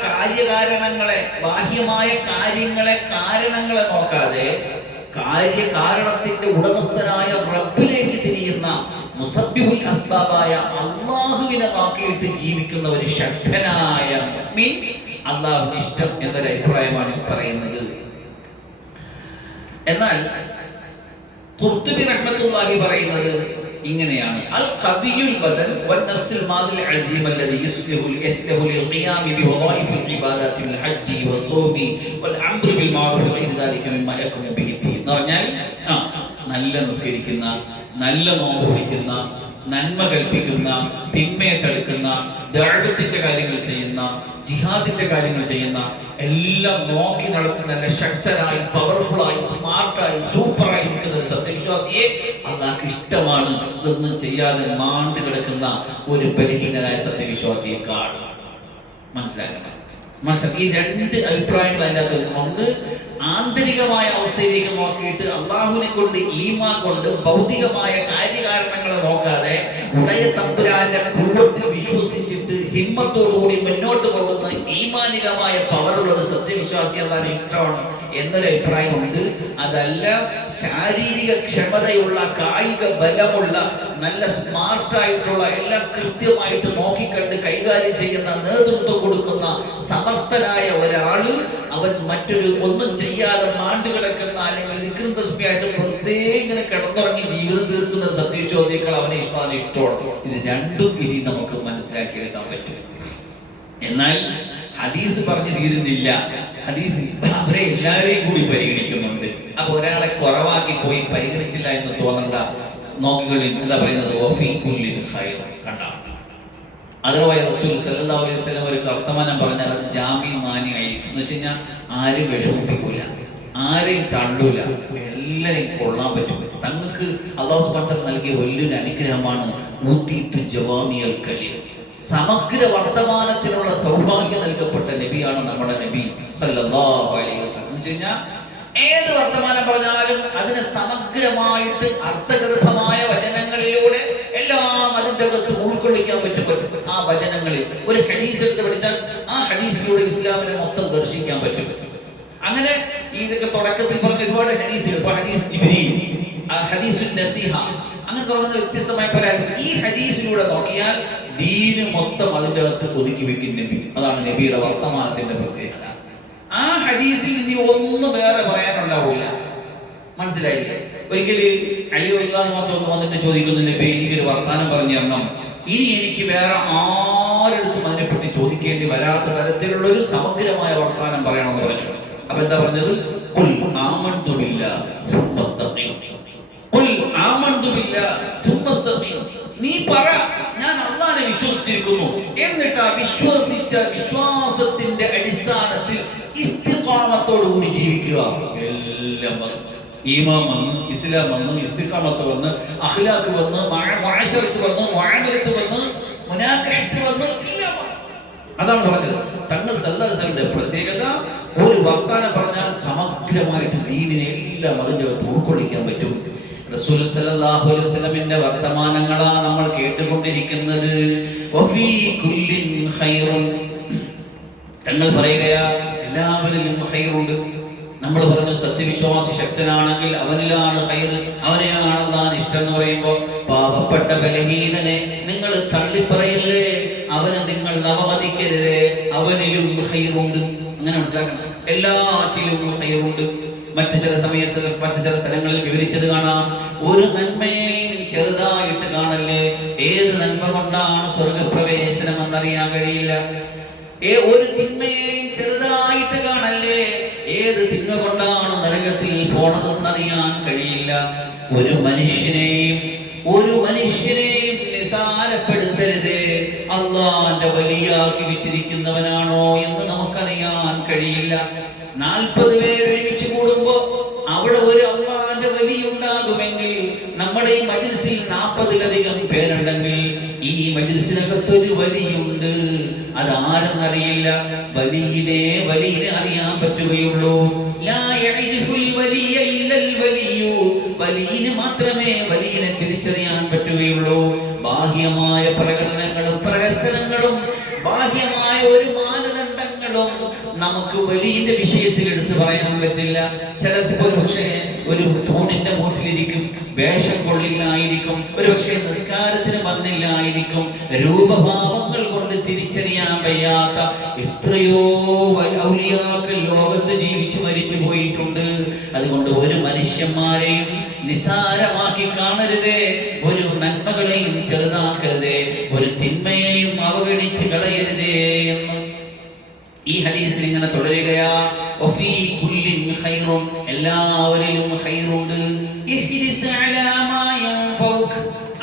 കാര്യകാരണങ്ങളെ, ബാഹ്യമായ കാരണങ്ങളെ നോക്കാതെ കാര്യകാരണത്തിന്റെ ഉടമസ്ഥനായ റബ്ബിലേക്ക് തിരിയുന്ന മുസബ്ബിബുൽ അസ്ബാബായ അല്ലാഹുവിനെ നോക്കിയിട്ട് ജീവിക്കുന്ന ഒരു ശക്തനായ മുഅ്മിൻ അല്ലാഹുവിന് ഇഷ്ടം എന്നൊരു അഭിപ്രായമാണ് പറയുന്നത്. എന്നാൽ ഖുർത്തുബി റഹ്മത്തുള്ളാഹി പറയുന്നത് ഇങ്ങനെയാണ്, അൽ ഖവിയുൽ ബദൻ വൻ നഫ്സുൽ മാദിൽ അസീം അല്ലദി യസ്ലഹു ലിൽ ഖിയാം ബിവളായിഫിൽ ഇബാദാത്തിൽ ഹജ്ജി വസ്സൗമി വൽ അംറു ബിൽ മഅറൂഫ് വ ഇദ്ദാലിക മിമ്മ യകുമു ബിഹി ദീൻ. എന്ന് പറഞ്ഞാൽ നല്ല നിസ്കരിക്കുന്ന, നല്ല നോമ്പ് പിടിക്കുന്ന, നന്മ കൽപ്പിക്കുന്ന, തിന്മയെ തടുക്കുന്ന, ദഅവത്തിന്റെ കാര്യങ്ങൾ ചെയ്യുന്ന, ജിഹാദിന്റെ കാര്യങ്ങൾ ചെയ്യുന്ന, എല്ലാം നോക്കി നടത്തുന്ന നല്ല ശക്തരായി, പവർഫുള്ളായി, സ്മാർട്ടായി, സൂപ്പറായി നിൽക്കുന്ന ഒരു സത്യവിശ്വാസിയെ അല്ലാഹുക്ക് ഇഷ്ടമാണ്. ഇതൊന്നും ചെയ്യാതെ മാണ്ട് കിടക്കുന്ന ഒരു ബലഹീനനായ സത്യവിശ്വാസിയെക്കാൾ. മനസ്സിലാക്കണം. ഈ രണ്ട് അഭിപ്രായങ്ങൾ അതിൻ്റെ അകത്ത്. ഒന്ന്, ആന്തരികമായ അവസ്ഥയിലേക്ക് നോക്കിയിട്ട് അള്ളാഹുവിനെ കൊണ്ട്, ഈമാൻ കൊണ്ട്, ഭൗതികമായ കാര്യകാരണങ്ങളെ നോക്കാതെ ഉടയ തമ്പുരാന്റെ കുവ്വത്തിൽ വിശ്വസിച്ചിട്ട് ഹിമ്മത്തോടുകൂടി മുന്നോട്ട് പോകുന്ന ഈമാനികമായ പവറുള്ളത് സത്യവിശ്വാസി അല്ലാതെ ഇഷ്ടമാണ് എന്നൊരു അഭിപ്രായമുണ്ട്. അതല്ല, ശാരീരിക ക്ഷമതയുള്ള, കായിക ബലമുള്ള, നല്ല സ്മാർട്ടായിട്ടുള്ള, എല്ലാം കൃത്യമായിട്ട് നോക്കിക്കണ്ട് കൈകാര്യം ചെയ്യുന്ന, നേതൃത്വം കൊടുക്കുന്ന സമർത്ഥനായ ഒരാള്, അവൻ മറ്റൊരു ഒന്നും ചെയ്യാതെ മാണ്ടു കിടക്കുന്ന, അല്ലെങ്കിൽ നിക്രം തസ്ബീഹായിട്ട് വെറുതെ ഇങ്ങനെ കിടന്നുറങ്ങി ജീവിതം തീർക്കുന്ന ഒരു സത്യവിശ്വാസിയേക്കാൾ അവനെ ഇഷ്ടമാണ്. ഇത് രണ്ടും ഇനി നമുക്ക് മനസ്സിലാക്കിയെടുക്കാൻ പറ്റും. എന്നാൽ ഹദീസ് പറഞ്ഞു തീരുന്നില്ല. ഹദീസ് അവരെ എല്ലാവരെയും കൂടി പരിഗണിക്കുന്നുണ്ട്. അപ്പൊ ഒരാളെ കുറവാക്കി പോയി പരിഗണിച്ചില്ല എന്ന് തോന്നണ്ട. നോക്കുകളിൽ എന്താ പറയുന്നത്, വഫീ കുല്ലിൻ ഖൈർ. കണ്ട, അതർവൈസ് റസൂൽ സല്ലല്ലാഹു അലൈഹി വസല്ലം ഒരു വർത്തമാനം പറഞ്ഞാൽ അത് ജാമി മാനി ആയിരിക്കും. എന്ന് വെച്ച് കഴിഞ്ഞാൽ ആരും വിഷമിപ്പിക്കൂല, ആരെയും തള്ളൂല, എല്ലാരെയും കൊള്ളാൻ പറ്റും. തങ്ങൾക്ക് അല്ലാഹു സുബ്ഹാനഹു വ തആല നൽകിയ വലിയൊരു അനുഗ്രഹമാണ് ഊതീതു ജവാമിയൽ കലിം. സമഗ്ര വർത്തമാനത്തിനുള്ള സൗഭാഗ്യം നൽകപ്പെട്ട നബിയാണ് നമ്മുടെ നബി സല്ലല്ലാഹു അലൈഹി വസല്ലം. എന്ന് വെച്ച് കഴിഞ്ഞാൽ ഏത് വർത്തമാനം പറഞ്ഞാലും അതിനെ സമഗ്രമായിട്ട് അർത്ഥഗർഭമായ വചനങ്ങളിലൂടെ എല്ലാം അതിൻ്റെ അകത്ത് ഉൾക്കൊള്ളിക്കാൻ പറ്റും. ആ വചനങ്ങളിൽ ഒരു ഹദീസ് എടുത്ത് പഠിച്ചാൽ ആ ഹദീസിലൂടെ ഇസ്ലാമിനെ മൊത്തം ദർശിക്കാൻ പറ്റും. അങ്ങനെ ഇതൊക്കെ തുടക്കത്തിൽ പറഞ്ഞ ഒരുപാട് ഹദീസുകൾ, ഇപ്പൊ ഹദീസ് ജിബ്രീൽ, ഹദീസുൻ നസീഹ, അങ്ങനെ തുടങ്ങുന്ന വ്യത്യസ്തമായ പല ഹദീസ്. ഈ ഹദീസിലൂടെ നോക്കിയാൽ ദീന് മൊത്തം അതിൻ്റെ അകത്ത് ഒതുക്കി വെക്കും നബി. അതാണ് നബിയുടെ വർത്തമാനത്തിന്റെ പ്രത്യേകത. ആ ഹദീസിൽ ഇനി ഒന്നും വേറെ പറയാനുണ്ടാവില്ല. മനസ്സിലായില്ലേ? ഒരിക്കല് അലി റളിയല്ലാഹു അൻഹു വന്നിട്ട് ചോദിക്കുന്നു, നബി എനിക്കൊരു വർത്താനം പറഞ്ഞു തരണം, ഇനി എനിക്ക് വേറെ ആരെടുത്തും അതിനെപ്പറ്റി ചോദിക്കേണ്ടി വരാത്ത തരത്തിലുള്ള ഒരു സമഗ്രമായ വർത്താനം പറയണമെന്ന് പറഞ്ഞു. അപ്പൊ എന്താ പറഞ്ഞത്? ഖുൽ ആമൻതു ബില്ലാഹി സുമ്മ ഇസ്തഖീം. ഖുൽ ആമൻതു ബില്ലാഹി സുമ്മ ഇസ്തഖീം. നീ പറ, ഞാൻ അല്ലാഹുവിനെ വിശ്വസിച്ചിരിക്കുന്നു, എന്നിട്ട് ആ വിശ്വസിച്ച വിശ്വാസത്തിന്റെ അടിസ്ഥാനത്തിൽ ഇസ്തിഖാമത്തോടു കൂടി ജീവിക്കുക. എല്ലാം ഈമാൻ വന്ന്, ഇസ്ലാം വന്ന്, ഇസ്തിഖാമത്ത് വന്ന്, അഖ്ലാഖ് വന്ന്, മുആശറത്ത് വന്ന്, മുആമലത്ത് വന്ന്, മുനാകഹത്ത് വന്ന്, എല്ലാം വന്നു. അതാണ് പറഞ്ഞത്. തങ്ങൾ സല്ലല്ലാഹു അലൈഹി വസല്ലമയുടെ പ്രത്യേകത, ഒരു വർത്താനം പറഞ്ഞാൽ സമഗ്രമായിട്ട് ദീനിനെ എല്ലാം അതിൻ്റെ അകത്ത് ഉൾക്കൊള്ളിക്കാൻ പറ്റും. റസൂൽ സല്ലല്ലാഹു അലൈഹി വസല്ലമിന്റെ വർത്തമാനങ്ങളാണ് നമ്മൾ കേട്ടുകൊണ്ടിരിക്കുന്നത്. വഫീ കുല്ലിൻ ഖൈറുൻ, തങ്ങൾ പറയുകയാ എല്ലാവരിലും ഖൈറുണ്ട്. നമ്മൾ പറഞ്ഞു സത്യവിശ്വാസി ശക്തനാണെങ്കിൽ അവനിലാണ് ഖൈർ, അവനെയാണ് അല്ലാഹ് ഇഷ്ടം എന്ന് പറയുമ്പോൾ പാവപ്പെട്ട ബലഹീനനെ നിങ്ങൾ തള്ളിപ്പറയല്ലേ, അവനെ നിങ്ങൾ അവമതിക്കരുതേ, അവനിലും ഖൈറുണ്ട്. അങ്ങനെ മനസ്സിലാക്കണം. എല്ലാറ്റിലും ഖൈറുണ്ട്. മറ്റു ചില സമയത്ത് മറ്റു ചില സ്ഥലങ്ങളിൽ വിവരിച്ചത് കാണാം. ഒരു നന്മയെയും ചെറുതായിട്ട് കാണല്ലേ. ഏത് നന്മ കൊണ്ടാണ് സ്വർഗപ്രവേശനം എന്നറിയാൻ കഴിയില്ല. ഒരു തിന്മയെയും ചെറുതായിട്ട് കാണല്ലേ. ഏത് തിന്മ കൊണ്ടാണ് നരകത്തിൽ പോണതെന്നറിയാൻ കഴിയില്ല. ഒരു മനുഷ്യനെയും നിസാരപ്പെടുത്തരുതേ. അള്ളാന്റെ വലിയാക്കി വെച്ചിരിക്കുന്നവനാണോ എന്ന് നമുക്കറിയാൻ കഴിയില്ല. 40 പേര് ഒരുമിച്ച് കൂടുമ്പോ അവിടെ ഒരു അള്ളാന്റെ വലി ഉണ്ടാകുമെങ്കിൽ, നമ്മുടെ ഈ മജ്‌ലിസിൽ 40-ലധികം പേരുണ്ടെങ്കിൽ ഈ മജ്‌ലിസിനകത്തൊരു വലിയുണ്ട്. അതാരെന്നറിയില്ല. വലിയനെ അറിയാൻ പറ്റുകയുള്ളൂ. ലാ യഅരിഫുൽ വലിയ ഇല്ലൽ വലിയു, വലിയനെ മാത്രമേ വലിയനെ തിരിച്ചറിയാൻ പറ്റുകയുള്ളൂ. ബാഹ്യമായ പ്രകടനങ്ങളും പ്രഹസനങ്ങളും ബാഹ്യമായ ഒരു മാനദണ്ഡങ്ങളും നമുക്ക് വലിയന്റെ വിഷയത്തിൽ എടുത്തു പറയാൻ പറ്റില്ല. ചിലപ്പോൾ പക്ഷേ ഒരു തൂണിന്റെ മൂട്ടിലിരിക്കും, വേഷം കൊള്ളില്ലായിരിക്കും, ഒരു പക്ഷേ നിസ്കാരത്തിന് വന്നില്ലായിരിക്കും, രൂപഭാവങ്ങൾ കൊണ്ട് തിരിച്ചറിയാൻ വയ്യാത്ത എത്രയോ ഔലിയാക്കൾ ലോകത്ത് ജീവിച്ച് മരിച്ചു പോയിട്ടുണ്ട്. അതുകൊണ്ട് ഒരു മനുഷ്യന്മാരെയും നിസാരമാക്കി കാണരുതേ, ഒരു നന്മകളെയും ചെറുതാക്കരുതേ, ഒരു തിന്മയെയും അവഗണിച്ച് കളയരുതേ എന്ന് ഈ ഹദീസിൽ ഇങ്ങനെ തുടരുകയാ. വഫീ കുല്ലിൻ ഖൈറുൻ, എല്ലാവരിലും ഖൈറുണ്ട്. ഇഹ്ദിസ് അലാ മാ യൻഫഉക്,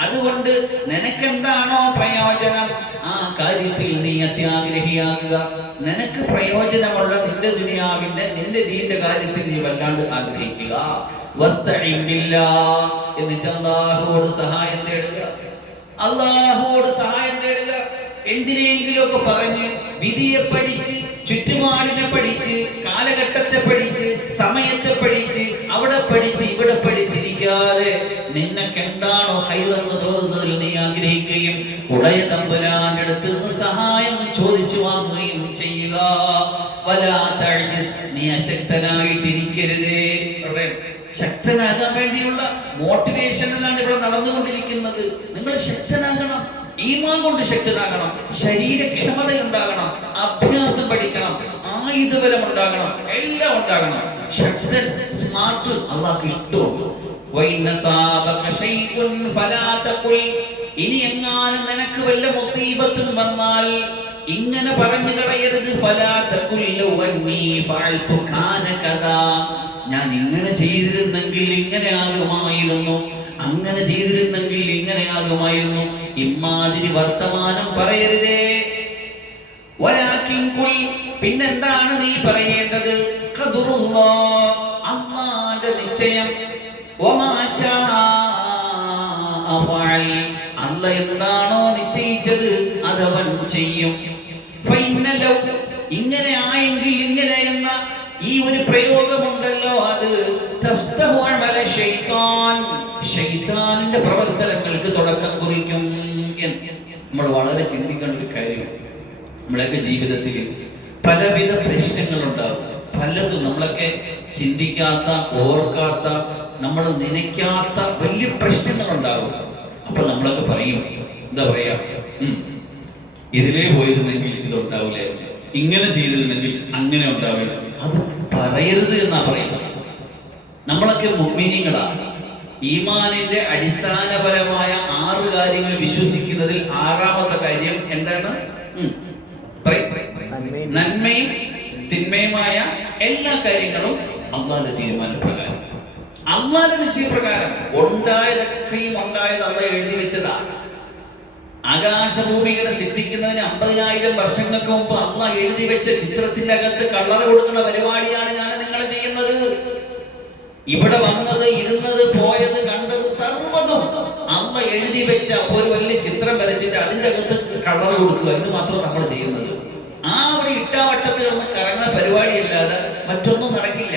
അതുകൊണ്ട് നിനക്കെന്താണോ പ്രയോജനം ആ കാര്യത്തിൽ നീ അത്യാഗ്രഹിയാകുക. നിനക്ക് പ്രയോജനമുള്ള നിന്റെ ദുനിയാവിന്റെ നിന്റെ ദീന്റെ കാര്യത്തിൽ നീ വല്ലാണ്ട് ആഗ്രഹിക്കുക. വസ്തഈൻ ബില്ലാഹ്, എന്നിട്ട് അല്ലാഹുവോട് സഹായം തേടുക. അല്ലാഹുവോട് സഹായം തേടുക. എന്തിനെങ്കിലും ഒക്കെ പറഞ്ഞ് വിധിയെ പഠിച്ച്, ചുറ്റുപാടിനെ പഠിച്ച്, കാലഘട്ടത്തെ പഠിച്ച്, സമയത്തെ പഠിച്ച്, അവിടെ പഠിച്ച് ഇവിടെ പഠിച്ചിരിക്കാതെ നിനക്ക് എന്താണോ ഹൈറെന്ന് തോന്നുന്നതിൽ നീ ആഗ്രഹിക്കുകയും ഉടയ തമ്പുരാന്റെ അടുത്ത് നിന്ന് സഹായം ചോദിച്ചു വാങ്ങുകയും ചെയ്യുക. വലാ തഅ്ജിസ്, നീ അശക്തനായിട്ടിരിക്കരുതേ. ശക്തനാകാൻ വേണ്ടിയുള്ള മോട്ടിവേഷനിലാണ് ഇവിടെ നടന്നുകൊണ്ടിരിക്കുന്നത്. നിങ്ങൾ ശക്തനാകണം, ഈമാൻ കൊണ്ട് ശക്തനാകണം, ശരീരക്ഷമത ഉണ്ടാകണം, അഭ്യാസം പഠിക്കണം, ആയുധബലം ഉണ്ടാകണം, എല്ലാം ഉണ്ടാകണം. ശക്തൻ, സ്മാർട്ട് അല്ലാഹുവിന് ഇഷ്ടമാണ്. ഇനി എങ്ങാനും നിനക്ക് വല്ല മുസീബത്തും വന്നാൽ ഇങ്ങനെ പറഞ്ഞു കളയരുത്. ഞാൻ ഇങ്ങനെ ചെയ്തിരുന്നെങ്കിൽ ഇങ്ങനെ ആകുമായിരുന്നു, അങ്ങനെ ചെയ്തിരുന്നെങ്കിൽ ഇങ്ങനെയാകുമായിരുന്നു. ഇമാതിരി വർത്തമാനം പറയരുതേ. പിന്നെന്താണ് നീ പറയേണ്ടത്? അല്ലാഹുവിന്റെ നിശ്ചയം. അല്ലാഹ് എന്താണോ നിശ്ചയിച്ചത് അതവൻ ചെയ്യും. ഇങ്ങനെ ആയെങ്കിൽ ഇങ്ങനെ എന്ന ഈ ഒരു പ്രയോഗമുണ്ടല്ലോ, അത് ശൈത്താനിന്റെ പ്രവർത്തനങ്ങൾക്ക് തുടക്കം കുറിക്കും എന്ന് നമ്മൾ വളരെ ചിന്തിക്കേണ്ട ഒരു കാര്യമാണ്. നമ്മളൊക്കെ ജീവിതത്തിൽ പലവിധ പ്രശ്നങ്ങളുണ്ടാകും. പലതും നമ്മളൊക്കെ ചിന്തിക്കാത്ത, ഓർക്കാത്ത, നമ്മൾ നനയ്ക്കാത്ത വലിയ പ്രശ്നങ്ങളുണ്ടാകും. അപ്പൊ നമ്മളൊക്കെ പറയും, എന്താ പറയാ, ഇതിലേ പോയിരുന്നെങ്കിൽ ഇതുണ്ടാവില്ലായിരുന്നു, ഇങ്ങനെ ചെയ്തിരുന്നെങ്കിൽ അങ്ങനെ ഉണ്ടാവില്ല. അത് പറയരുത് എന്നാ പറയുന്നത്. നമ്മളൊക്കെ മുഅ്മിനീങ്ങളാണ്. ഈമാനിന്റെ അടിസ്ഥാനപരമായ 6 കാര്യങ്ങൾ വിശ്വസിക്കുന്നതിൽ 6ാമത്തെ കാര്യം എന്താണ്? നന്മയും തിന്മയുമായ എല്ലാ കാര്യങ്ങളും അള്ളാഹുവിന്റെ തീരുമാനപ്രകാരം, അള്ളാഹുവിന്റെ നിശ്ചയപ്രകാരം. ഉണ്ടായതൊക്കെയും ഉണ്ടായത് അള്ളാഹ് എഴുതി വെച്ചതാ. ആകാശഭൂമികളെ സൃഷ്ടിക്കുന്നതിന് 50,000 വർഷങ്ങൾക്ക് മുമ്പ് അള്ളാഹ് എഴുതി വെച്ച ചിത്രത്തിന്റെ അകത്ത് കളർ കൊടുക്കുന്ന പരിപാടിയാണ് ഞാൻ നിങ്ങൾ ചെയ്യുന്നത്. ഇവിടെ വന്നത്, ഇരുന്നത്, പോയത്, കണ്ടത് സർവ്വതും അന്ന് എഴുതി വെച്ച ഒരു വലിയ ചിത്രം വരച്ചിട്ട് അതിൻ്റെ അകത്ത് കളർ കൊടുക്കുക. ഇത് മാത്രം നമ്മൾ ചെയ്യുന്നത്. ആ ഒരു ഇട്ടാവട്ടത്തിൽ കിടന്ന് കറങ്ങുന്ന പരിപാടിയല്ലാതെ മറ്റൊന്നും നടക്കില്ല.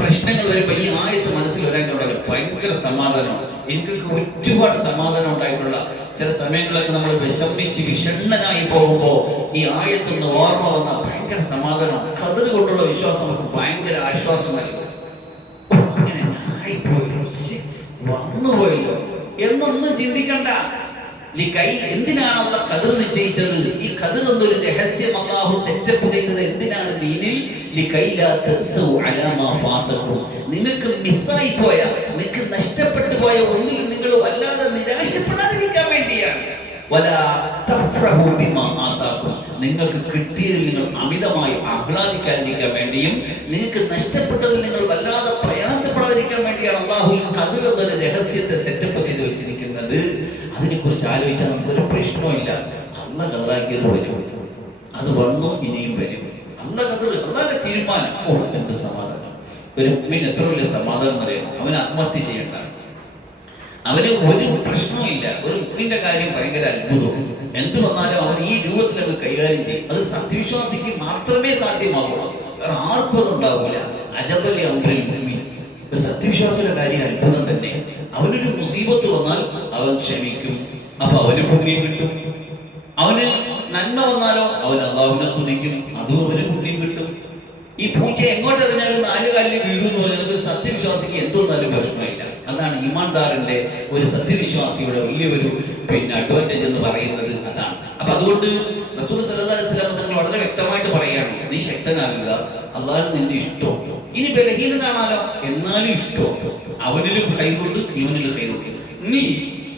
പ്രശ്നങ്ങൾ വരുമ്പോൾ ഈ ആയത്ത് മനസ്സിൽ വരാൻ തുടങ്ങി ഭയങ്കര സമാധാനം. എനിക്കൊക്കെ ഒരുപാട് സമാധാനം ഉണ്ടായിട്ടുള്ള ചില സമയങ്ങളൊക്കെ നമ്മൾ വിഷമിച്ച് വിഷണ്ണനായി പോകുമ്പോൾ ഈ ആയത്തൊന്ന് ഓർമ്മ വന്ന ഭയങ്കര സമാധാനം. ഖദർ കൊണ്ടുള്ള വിശ്വാസം നമുക്ക് ഭയങ്കര ആശ്വാസം നൽകും. അങ്ങനെ ആയിപ്പോയല്ലോ, വന്നുപോയല്ലോ എന്നൊന്നും ചിന്തിക്കണ്ട. എന്തിനാണ് അള്ളാഹ് ഖദർ നിശ്ചയിച്ചത്? ഈ ഖദർ എന്നൊരു രഹസ്യം അള്ളാഹു സെറ്റപ്പ് ചെയ്തത് എന്തിനാണ് ദീനിൽ? നിങ്ങൾക്ക് മിസ്സായി പോയ, നിങ്ങൾക്ക് നഷ്ടപ്പെട്ടു പോയ ഒന്നിലും നിങ്ങൾ വല്ലാതെ നിരാശപ്പെടാതിരിക്കാൻ വേണ്ടിയാണ്. നിങ്ങൾക്ക് കിട്ടിയതിൽ നിങ്ങൾ അമിതമായി ആഹ്ലാദിക്കാതിരിക്കാൻ വേണ്ടിയും നിങ്ങൾക്ക് നഷ്ടപ്പെട്ടതിൽ നിങ്ങൾ വല്ലാതെ പ്രയാസപ്പെടാതിരിക്കാൻ വേണ്ടിയാണ് അള്ളാഹു ഈ ഖദർ എന്നൊരു രഹസ്യത്തെ സെറ്റപ്പ് ചെയ്ത് വെച്ചിരിക്കുന്നത്. അതിനെക്കുറിച്ച് ആലോചിച്ചാൽ നമുക്കൊരു പ്രശ്നമില്ല. അള്ളാഹ് ഖദറാക്കിയത് വരും, അത് വന്നു, ഇനിയും വരും. അള്ളാഹുടെ തീരുമാനം. എന്ത് സമാധാനം! ഒരു മുഅ്മിൻ എത്ര വലിയ സമാധാനം എന്നറിയണം. അവന് ആത്മഹത്യ ചെയ്യണ്ട, അവന് ഒരു പ്രശ്നവുമില്ല. ഒരു മുഅ്മിന്റെ കാര്യം ഭയങ്കര അത്ഭുതവും. എന്ത് വന്നാലും അവൻ ഈ രൂപത്തിൽ അങ്ങ് കൈകാര്യം ചെയ്യും. അത് സത്യവിശ്വാസിക്ക് മാത്രമേ സാധ്യമാവുള്ളൂ, വേറെ ആർക്കും അതുണ്ടാവില്ല. അജബലി അംറിൽ മുഅ്മിൻ, ഒരു സത്യവിശ്വാസിയുടെ കാര്യം അത്ഭുതം തന്നെ. അവനൊരു മുസീബത്ത് വന്നാൽ അവൻ ക്ഷമിക്കും, അപ്പൊ അവന് പുണ്യം കിട്ടും. അവന് നന്മ വന്നാലോ അവൻ അള്ളാഹുവിനെ സ്തുതിക്കും, അതും അവന് പുണ്യം കിട്ടും. ഈ പൂച്ച എങ്ങോട്ട് എറിഞ്ഞാലും 4 കാലിൽ വീഴുമെന്ന് പറഞ്ഞാൽ ഒരു സത്യവിശ്വാസിക്ക് എന്തൊന്നാലും പ്രശ്നമില്ല. അതാണ് ഈമാൻദാറിന്റെ, ഒരു സത്യവിശ്വാസിയുടെ വലിയൊരു അഡ്വാൻറ്റേജ് എന്ന് പറയുന്നത് അതാണ്. അപ്പൊ അതുകൊണ്ട് റസൂൽ സല്ലല്ലാഹു അലൈഹി വസല്ലം തങ്ങൾ വളരെ വ്യക്തമായിട്ട് പറയാണ്, നീ ശക്തനാകുക, അള്ളാഹുവിന് നിന്റെ ഇഷ്ടം. ഇനി ബലഹീനനാണാലോ, എന്നാലും ഇഷ്ടം. അവനിലും ഖൈറുണ്ട്, ഇവനിലും ഖൈറുണ്ട്. നീ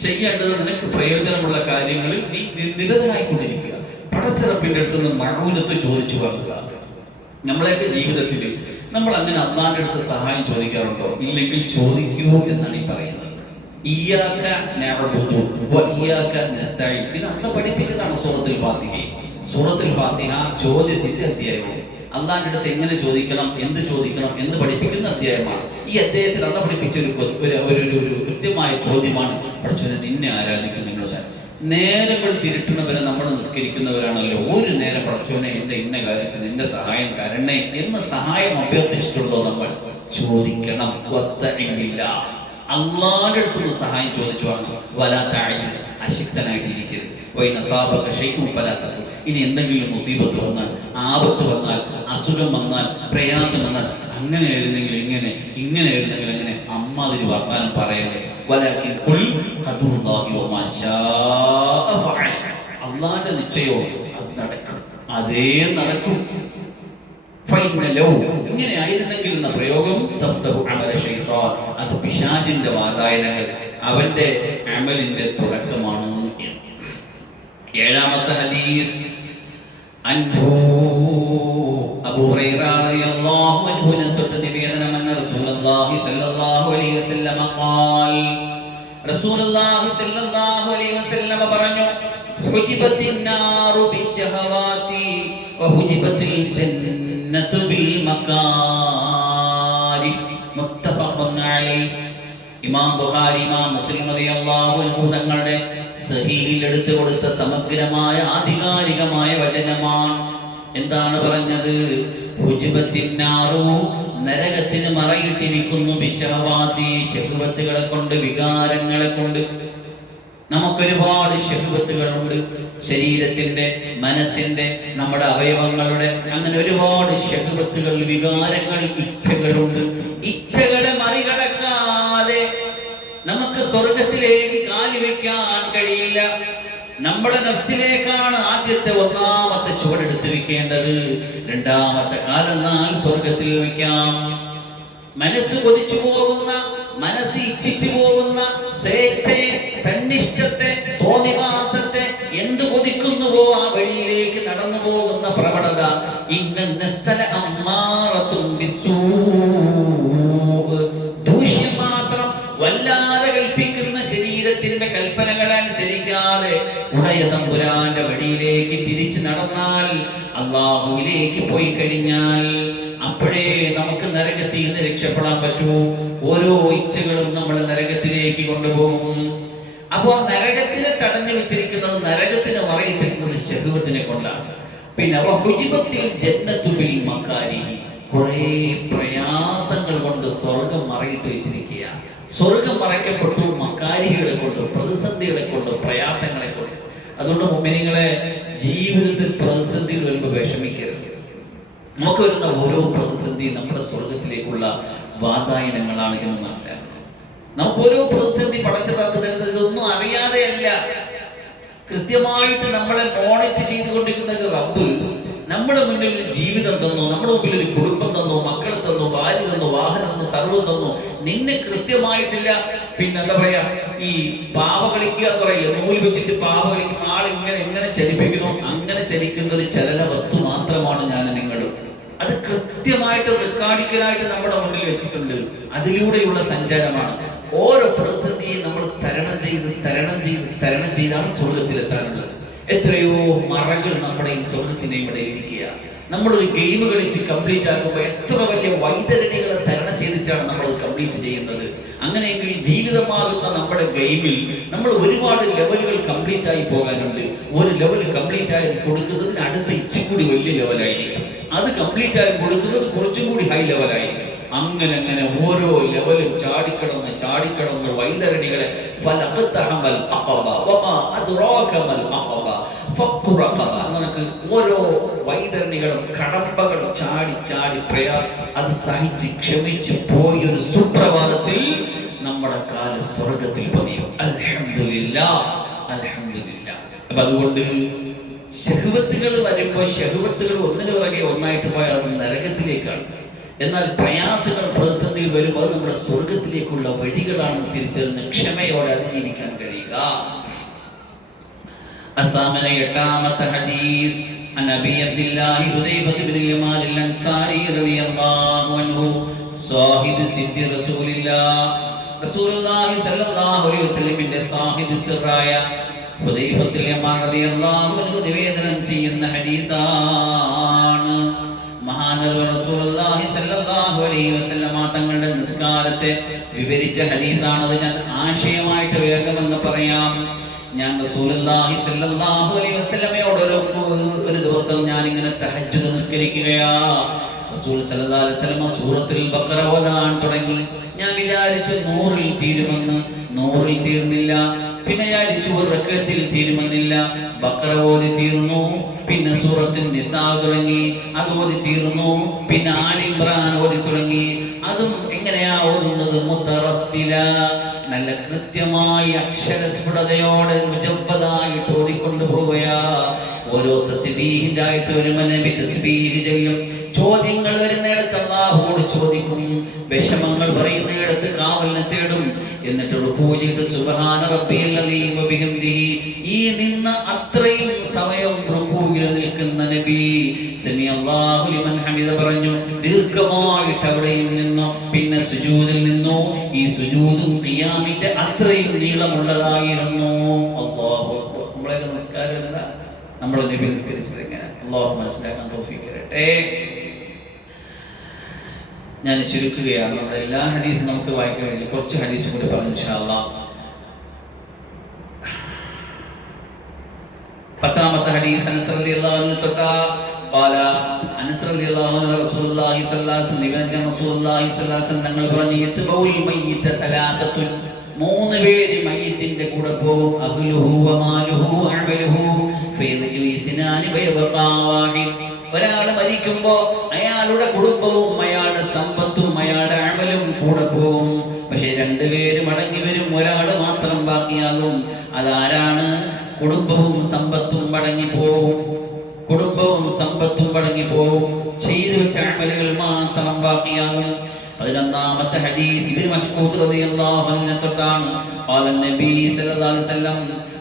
ചെയ്യേണ്ടത് നിനക്ക് പ്രയോജനമുള്ള കാര്യങ്ങളിൽ നീ നിരതനായിക്കൊണ്ടിരിക്കുക. പടച്ചിറപ്പിന്റെ അടുത്ത് നിന്ന് മഴൂലത്ത് ചോദിച്ചു വാങ്ങുക. നമ്മളെയൊക്കെ ജീവിതത്തിൽ നമ്മൾ അങ്ങനെ അള്ളാന്റെ അടുത്ത് സഹായം ചോദിക്കാറുണ്ടോ? ഇല്ലെങ്കിൽ ചോദിക്കൂ എന്നാണ് ഈ പറയുന്നത്. ഇയ്യാക നഅ്ബുദു വ ഇയ്യാക നസ്തഈൻ. ഇത് അന്ന് പഠിപ്പിച്ചതാണ് സൂറത്തുൽ ഫാത്തിഹ. സൂറത്തുൽ ഫാത്തിഹ ചോദ്യത്തിന്റെ അധ്യായവും അള്ളാന്റെ അടുത്ത് എങ്ങനെ ചോദിക്കണം, എന്ത് ചോദിക്കണം എന്ന് പഠിപ്പിക്കുന്ന അധ്യായമാണ്. ഈ അധ്യായത്തിൽ അള്ള പഠിപ്പിച്ച ഒരു കൃത്യമായ ചോദ്യമാണ്, പടച്ചവനെ നിന്നെ ആരാധിക്കും നിങ്ങൾ. നേരങ്ങൾ തിരുട്ടുന്നവരെ നമ്മൾ നിസ്കരിക്കുന്നവരാണല്ലോ. ഒരു നേരം പടച്ചവനെ എന്റെ ഇന്ന കാര്യത്തിന് എന്റെ സഹായം തരണേ എന്ന് സഹായം അഭ്യർത്ഥിച്ചിട്ടുണ്ടോ? നമ്മൾ ചോദിക്കണം. അള്ളാന്റെ അടുത്ത് നിന്ന് സഹായം ചോദിച്ചു വാങ്ങും. അശക്തനായിട്ടിരിക്കരുത്. ഇനി എന്തെങ്കിലും മുസീബത്ത് വന്നാൽ, ആപത്ത് വന്നാൽ, അസുഖം വന്നാൽ, പ്രയാസം വന്നാൽ, അങ്ങനെ ആയിരുന്നെങ്കിൽ ഇങ്ങനെ, ഇങ്ങനെ ആയിരുന്നെങ്കിൽ അങ്ങനെ, അമ്മാതിരി വർത്താനം പറയല്ലേ. അള്ളാന്റെ നിശ്ചയവും അത് നടക്കും, അതേ നടക്കും. ഇങ്ങനെ ആയിരുന്നെങ്കിൽ എന്ന പ്രയോഗം അത് പിശാചിന്റെ വാതായനങ്ങൾ, അവന്റെ അമലിന്റെ തുടക്കമാണ്. 7-ാമത്തെ ഹദീസ് അൻഹു അബൂ ഹുറൈറ റളിയല്ലാഹു അൻഹു തൊട്ട് നിവേദനം അന്ന റസൂലുള്ളാഹി സ്വല്ലല്ലാഹു അലൈഹി വസല്ലം ഖാൽ, റസൂലുള്ളാഹി സ്വല്ലല്ലാഹു അലൈഹി വസല്ലം പറഞ്ഞു, ഹുജിബത്തിൻ നാറു ബിശ്ശഹവാതി വഹുജിബത്തിൽ ജന്നത്തു ബിൽ മകാരി. മുത്തഫഖുൻ അലൈഹി. ഇമാം ബുഖാരി, ഇമാം മുസ്ലിം റളിയല്ലാഹു അൻഹു തങ്ങളുടെ സഹീഹിൽ എടുത്തു കൊടുത്ത സമഗ്രമായ ആധികാരികമായ വചനമാണ്. എന്താണ് പറഞ്ഞത്? ഹുജിബത്തിൻ നാറു, നരകത്തിന് മറയിട്ടിരിക്കുന്നു, ബിശ്ശഹവാതി, ശഹ്വത്തുകളെ കൊണ്ട്, വികാരങ്ങളെ കൊണ്ട്. നമുക്കൊരുപാട് ശഹ്വത്തുകളുണ്ട്, ശരീരത്തിന്റെ, മനസ്സിന്റെ, നമ്മുടെ അവയവങ്ങളുടെ, അങ്ങനെ ഒരുപാട് ശഹ്വത്തുകൾ, വികാരങ്ങൾ, ഇച്ഛകളുണ്ട്. ഇച്ഛകളെ മറികടക്കാതെ നമുക്ക് സ്വർഗത്തിലേക്ക് കാല് വെക്കാൻ കഴിയില്ല. നമ്മുടെ നഫ്സിലേക്കാണ് ആദ്യത്തെ, ഒന്നാമത്തെ ചുവടെടുത്ത് വെക്കേണ്ടത്. രണ്ടാമത്തെ കാലെന്നാൽ സ്വർഗത്തിൽ വെക്കാം. മനസ്സ് കൊതിച്ചു പോകുന്ന, മനസ്സ് ഇച്ഛിച്ചു പോകുന്ന സ്വേച്ഛയെ, തന്നിഷ്ടത്തെ, തോന്നിവാസത്തെ എന്ത് കൊതിക്കുന്നുവോ ആ വഴിയിലേക്ക് നടന്നു പോകുന്ന പ്രവണത. ദൂഷ്യം മാത്രം വല്ലാതെ കൽപ്പിക്കുന്ന ശരീരത്തിന്റെ കൽപ്പനകൾ അനുസരിക്കാതെ ഉടയ തമ്പുരാന്റെ വഴിയിലേക്ക് തിരിച്ചു നടന്നാൽ അല്ലാഹു നരകത്തിൽ നിന്ന് രക്ഷപ്പെടാൻ പറ്റൂ. ഓരോ ഇച്ഛകളും നമ്മളെ നരകത്തിലേക്ക് കൊണ്ടുപോകും. അപ്പോൾ നരകത്തിനെ തടഞ്ഞു വെച്ചിരിക്കുന്നത്, നരകത്തിനെ മറയിട്ടിരിക്കുന്നത് ശഹ്വത്തിനെ കൊണ്ടാണ്. പിന്നെ കുറെ പ്രയാസങ്ങൾ കൊണ്ട് സ്വർഗം മറയിട്ട് വെച്ചിരിക്കുക. സ്വർഗം മറയ്ക്കപ്പെട്ടു മക്കാരികളെ കൊണ്ട്, പ്രതിസന്ധികളെ കൊണ്ട്, പ്രയാസങ്ങളെ കൊണ്ട്. അതുകൊണ്ട് മുഅ്മിനീങ്ങളെ, ജീവിതത്തിൽ പ്രതിസന്ധിയിൽ വരുമ്പോൾ വിഷമിക്കരുത്. നമുക്ക് വരുന്ന ഓരോ പ്രതിസന്ധി നമ്മുടെ സ്വർഗത്തിലേക്കുള്ള വാതായനങ്ങളാണ് എന്ന് മനസ്സിലാക്കണം. നമുക്ക് ഓരോ പ്രതിസന്ധി പടച്ചതാക്കി തരുന്നത് ഇതൊന്നും അറിയാതെയല്ല. കൃത്യമായിട്ട് നമ്മളെ മോണിറ്റർ ചെയ്തുകൊണ്ടിരിക്കുന്ന ഒരു റബ്ബ് നമ്മുടെ മുന്നിൽ ഒരു ജീവിതം തന്നു, നമ്മുടെ മുമ്പിൽ ഒരു കുടുംബം തന്നു, മക്കളെ തന്നു, ഭാര്യ തന്നു, വാഹനം തന്നു, സർവ്വം തന്നു. നിന്നെ കൃത്യമായിട്ടില്ല. പിന്നെ എന്താ പറയാ, ഈ പാവ കളിക്കുക എന്ന് പറയില്ല, നൂല് വെച്ചിട്ട് പാവ കളിക്കും. ആൾ എങ്ങനെ ചലിപ്പിക്കുന്നു, അങ്ങനെ ചലിക്കുന്ന ഒരു ചലന വസ്തു മാത്രമാണ് ഞാൻ നിങ്ങളും. അത് കൃത്യമായിട്ട് റെക്കോർഡിക്കലായിട്ട് നമ്മുടെ മുന്നിൽ വെച്ചിട്ടുണ്ട്. അതിലൂടെയുള്ള സഞ്ചാരമാണ്. ഓരോ പ്രതിസന്ധിയെ നമ്മൾ തരണം ചെയ്താണ് സ്വർഗത്തിലെത്താനുള്ളത്. എത്രയോ മറകൾ നമ്മുടെയും സ്വർഗത്തിന്റെയും ഇടയിൽ ഇരിക്കുക. നമ്മളൊരു ഗെയിം കളിച്ച് കംപ്ലീറ്റ് ആക്കുമ്പോൾ എത്ര വലിയ വൈതരണികളെ തരണം ചെയ്തിട്ടാണ് നമ്മൾ കംപ്ലീറ്റ് ചെയ്യുന്നത്. അങ്ങനെയെങ്കിൽ ജീവിതമാകുന്ന നമ്മുടെ ഗെയിമിൽ നമ്മൾ ഒരുപാട് ലെവലുകൾ കംപ്ലീറ്റ് ആയി പോകാനുണ്ട്. ഒരു ലെവൽ കംപ്ലീറ്റ് ആയി കൊടുക്കുന്നതിന് അടുത്ത ഇച്ചിരി കൂടി വലിയ ലെവലായിരിക്കും. അത് കംപ്ലീറ്റ് ആയി കൊടുക്കുന്നത് കുറച്ചും കൂടി ഹൈ ലെവലായിരിക്കും. അങ്ങനെ ഓരോ ലെവലും ചാടിക്കടന്ന് വൈതരണികളെ നമുക്ക് ഓരോ വൈതരണികളും കടമ്പകളും ചാടി അത് സഹിച്ച് ക്ഷമിച്ച് പോയൊരു സുപ്രഭാതത്തിൽ നമ്മുടെ കാല് സ്വർഗത്തിൽ പതിയും. അൽഹംദുലില്ലാഹ്. അപ്പൊ അതുകൊണ്ട് ശഹ്വത്തുകൾ വരുമ്പോൾ, ശഹ്വത്തുകൾ ഒന്നിനു പുറകെ ഒന്നായിട്ട് പോയാൽ അത് നരകത്തിലേക്കാണ്. എന്നാൽ പ്രയാസങ്ങൾ, പ്രതിസന്ധികൾ വരുമ്പോൾ അത് നമ്മുടെ സ്വർഗത്തിലേക്കുള്ള വഴികളാണെന്ന് തിരിച്ചറിഞ്ഞ് ക്ഷമയോടെ അതിജീവിക്കാൻ കഴിയുക. എട്ടാമത്തെ ഹദീസ് عن أبي عبد الله حذيفة بن اليمان الأنصاري رضي الله عنه صاحب سد رسول الله സല്ലല്ലാഹു അലൈഹി വസല്ലമിന്റെ സാഹിബ് സിറായ ഹുദൈഫത്തുൽ യമാൻ റളിയല്ലാഹു അൻഹു നിവേദനം ചെയ്യുന്ന ഹദീസാണ്. മഹാനവർ റസൂലുള്ളാഹി സ്വല്ലല്ലാഹു അലൈഹി വസല്ലമ തങ്ങളുടെ നിസ്കാരത്തെ വിവരിച്ച ഹദീസാണ്. അത് ഞാൻ ആശയമായിട്ട് വേഗമെന്ന് പറയാം. ഞാൻ റസൂലുള്ളാഹി സ്വല്ലല്ലാഹു അലൈഹി വസല്ലമയോട് ഒരു ദിവസം ഞാൻ ഇങ്ങനെ തഹജ്ജുദ് നിസ്കരിക്കുകയാ. റസൂൽ സല്ലല്ലാഹു അലൈഹി വസല്ലമ സൂറത്തുൽ ബഖറ ഓതാൻ തുടങ്ങി. ഞാൻ വിചാരിച്ചു 100-ൽ തീരുമെന്ന്. 100-ൽ തീർന്നില്ല. പിന്നെ വിചാരിച്ചു ഒരു റക്അത്തിൽ തീരുമെന്നില്ല. ബഖറ ഓതി തീർന്നു. പിന്നെ സൂറത്തുൽ നിസാ തുടങ്ങി, അത് ഓതി തീർന്നു. പിന്നെ ആലി ഇംറാൻ ഓതി തുടങ്ങി. അതും എങ്ങനെയാ ഓതുന്നത്? മുത്തറത്തില, നല്ല കൃത്യമായി അക്ഷരസ്ഫുടതയോടെ മുജബ്ബദായിട്ട് ഓതിക്കൊണ്ടു പോവുകയാ. ഓരോ തസ്ബീഹിന്റെ ആയത്ത് വരുമ്പോൾ നബി തസ്ബീഹ് ചൊല്ലും. ചോദ്യങ്ങൾ വരുന്നിടത്ത് അല്ലാഹുവോട് ചോദിക്കും. വിഷമങ്ങൾ പറയുന്നിടത്ത് കാവലിനെ തേടും. എന്നിട്ട് റുകൂ ചെയ്ത് സുബ്ഹാന റബ്ബിയൽ അലീം വബിഹംദിഹി, ഈ നിന്ന അത്രയും സമയം റുകൂയിൽ നിൽക്കുന്ന നബി സമിഅല്ലാഹു ലിമൻ ഹമിദ പറഞ്ഞു. ദീർഘമായിട്ട് അവിടെയും നിന്നു. പിന്നെ സുജൂദിൽ നിന്നു. ഈ സുജൂദും ഖിയാമിന്റെ അത്രയും നീളമുള്ളതായിരുന്നു. അല്ലാഹു അക്ബർ. നമ്മളെ നമസ്കാരം എന്താ? നമ്മൾ നബി നിസ്കരിച്ചത് എങ്ങനെ? അല്ലാഹു മനസ്സിലാക്കാൻ തൗഫീഖ് തരട്ടെ. ഞാൻ ചുരുക്കുകയാണ്. നമ്മുടെ എല്ലാ ഹദീസും നമുക്ക് വായിക്കാൻ വേണ്ടി കുറച്ച് ഹദീസും കൂടി പറഞ്ഞു ഇൻഷാ അല്ലാഹ്. 10-ാമത്തെ ഹദീസ് അനസ് റളിയല്ലാഹു അൻഹു തൊട്ടാ ഖാല അനസ് റളിയല്ലാഹു അൻഹു റസൂലുള്ളാഹി സ്വല്ലല്ലാഹു അലൈഹി വസല്ലം റസൂലുള്ളാഹി സ്വല്ലല്ലാഹു അലൈഹി വസല്ലം തങ്ങൾ പറഞ്ഞു, യത്ബഉൽ മയ്യിത സലാസത്തുൻ, 3 പേര് മയ്യിത്തിന്റെ കൂടെ പോകും. അഹ്ലുഹു വമാലുഹു അമലുഹു ഫയർജു ഇസ്നാനി വയബഖാ വാഹിദ്. ഒരാൾ മരിക്കുമ്പോൾ അയാളുടെ കുടുംബവും അയാളുടെ സമ്പത്തും അയാളുടെ അമലും കൂടെ പോകും. പക്ഷെ 2 പേര് മടങ്ങി വരും, ഒരാൾ മാത്രം ബാക്കിയാകും. അതാരാണ്? കുടുംബവും സമ്പത്തും മടങ്ങിപ്പോവും. കുടുംബവും സമ്പത്തും മടങ്ങിപ്പോവും. ചെയ്തു വെച്ച അമലുകൾ മാത്രം ബാക്കിയാകും. 11-ാമത്തെ ഹദീസ് ഇബ്നു മസ്ഊദ് റളിയല്ലാഹു അൻഹു തൊട്ടാണ്. ഖാല നബി സല്ലല്ലാഹു അലൈഹി വസല്ലം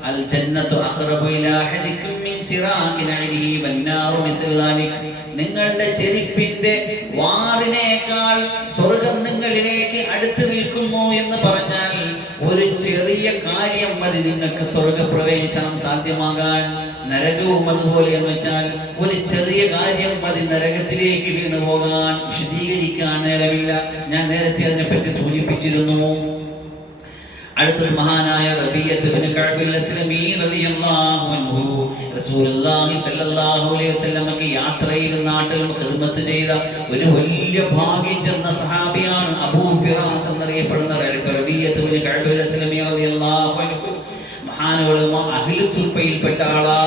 അൽ ജന്നത്തു അഖറബു ഇലാ അഹദികും മിൻ സിറാഖി നഅലിഹി വന്നാറു മിസ്ലു ദാലിക്. നിങ്ങളുടെ ചെരുപ്പിന്റെ വാറിനേക്കാൾ സ്വർഗ്ഗം നിങ്ങളിലേക്ക് അടുത്ത് നിൽക്കുന്നു എന്ന് പറഞ്ഞാൽ ഒരു ചെറിയ കാര്യം മതി നിങ്ങൾക്ക് നിങ്ങൾക്ക് സ്വർഗപ്രവേശനം സാധ്യമാകാൻ. നരകവും അതുപോലെ എന്ന് വെച്ചാൽ ഒരു ചെറിയ കാര്യം മതി നരകത്തിലേക്ക് വീണു പോകാൻ. വിശദീകരിക്കാൻ നേരമില്ല, ഞാൻ നേരത്തെ അതിനെപ്പറ്റി സൂചിപ്പിച്ചിരുന്നു. അടുത്തത് മഹാനായ റബീഅത്ത് ഇബ്നു കഅബ് അസ്ലമി റളിയല്ലാഹു അൻഹു റസൂലുള്ളാഹി സ്വല്ലല്ലാഹു അലൈഹി വസല്ലമക്ക് യാത്രയിൽ നാട്ടിലും ഖിദ്മത്ത് ചെയ്ത ഒരു വലിയ ഭാഗ്യം ചെന്ന സഹാബിയാണ്. അബൂ ഫിറാസ് എന്നറിയപ്പെടുന്ന റബീഅത്ത് ഇബ്നു കഅബ് അസ്ലമി റളിയല്ലാഹു അൻഹു. മഹാനുകളും അഹ്ലു സുഫയിൽപ്പെട്ട ആളാ.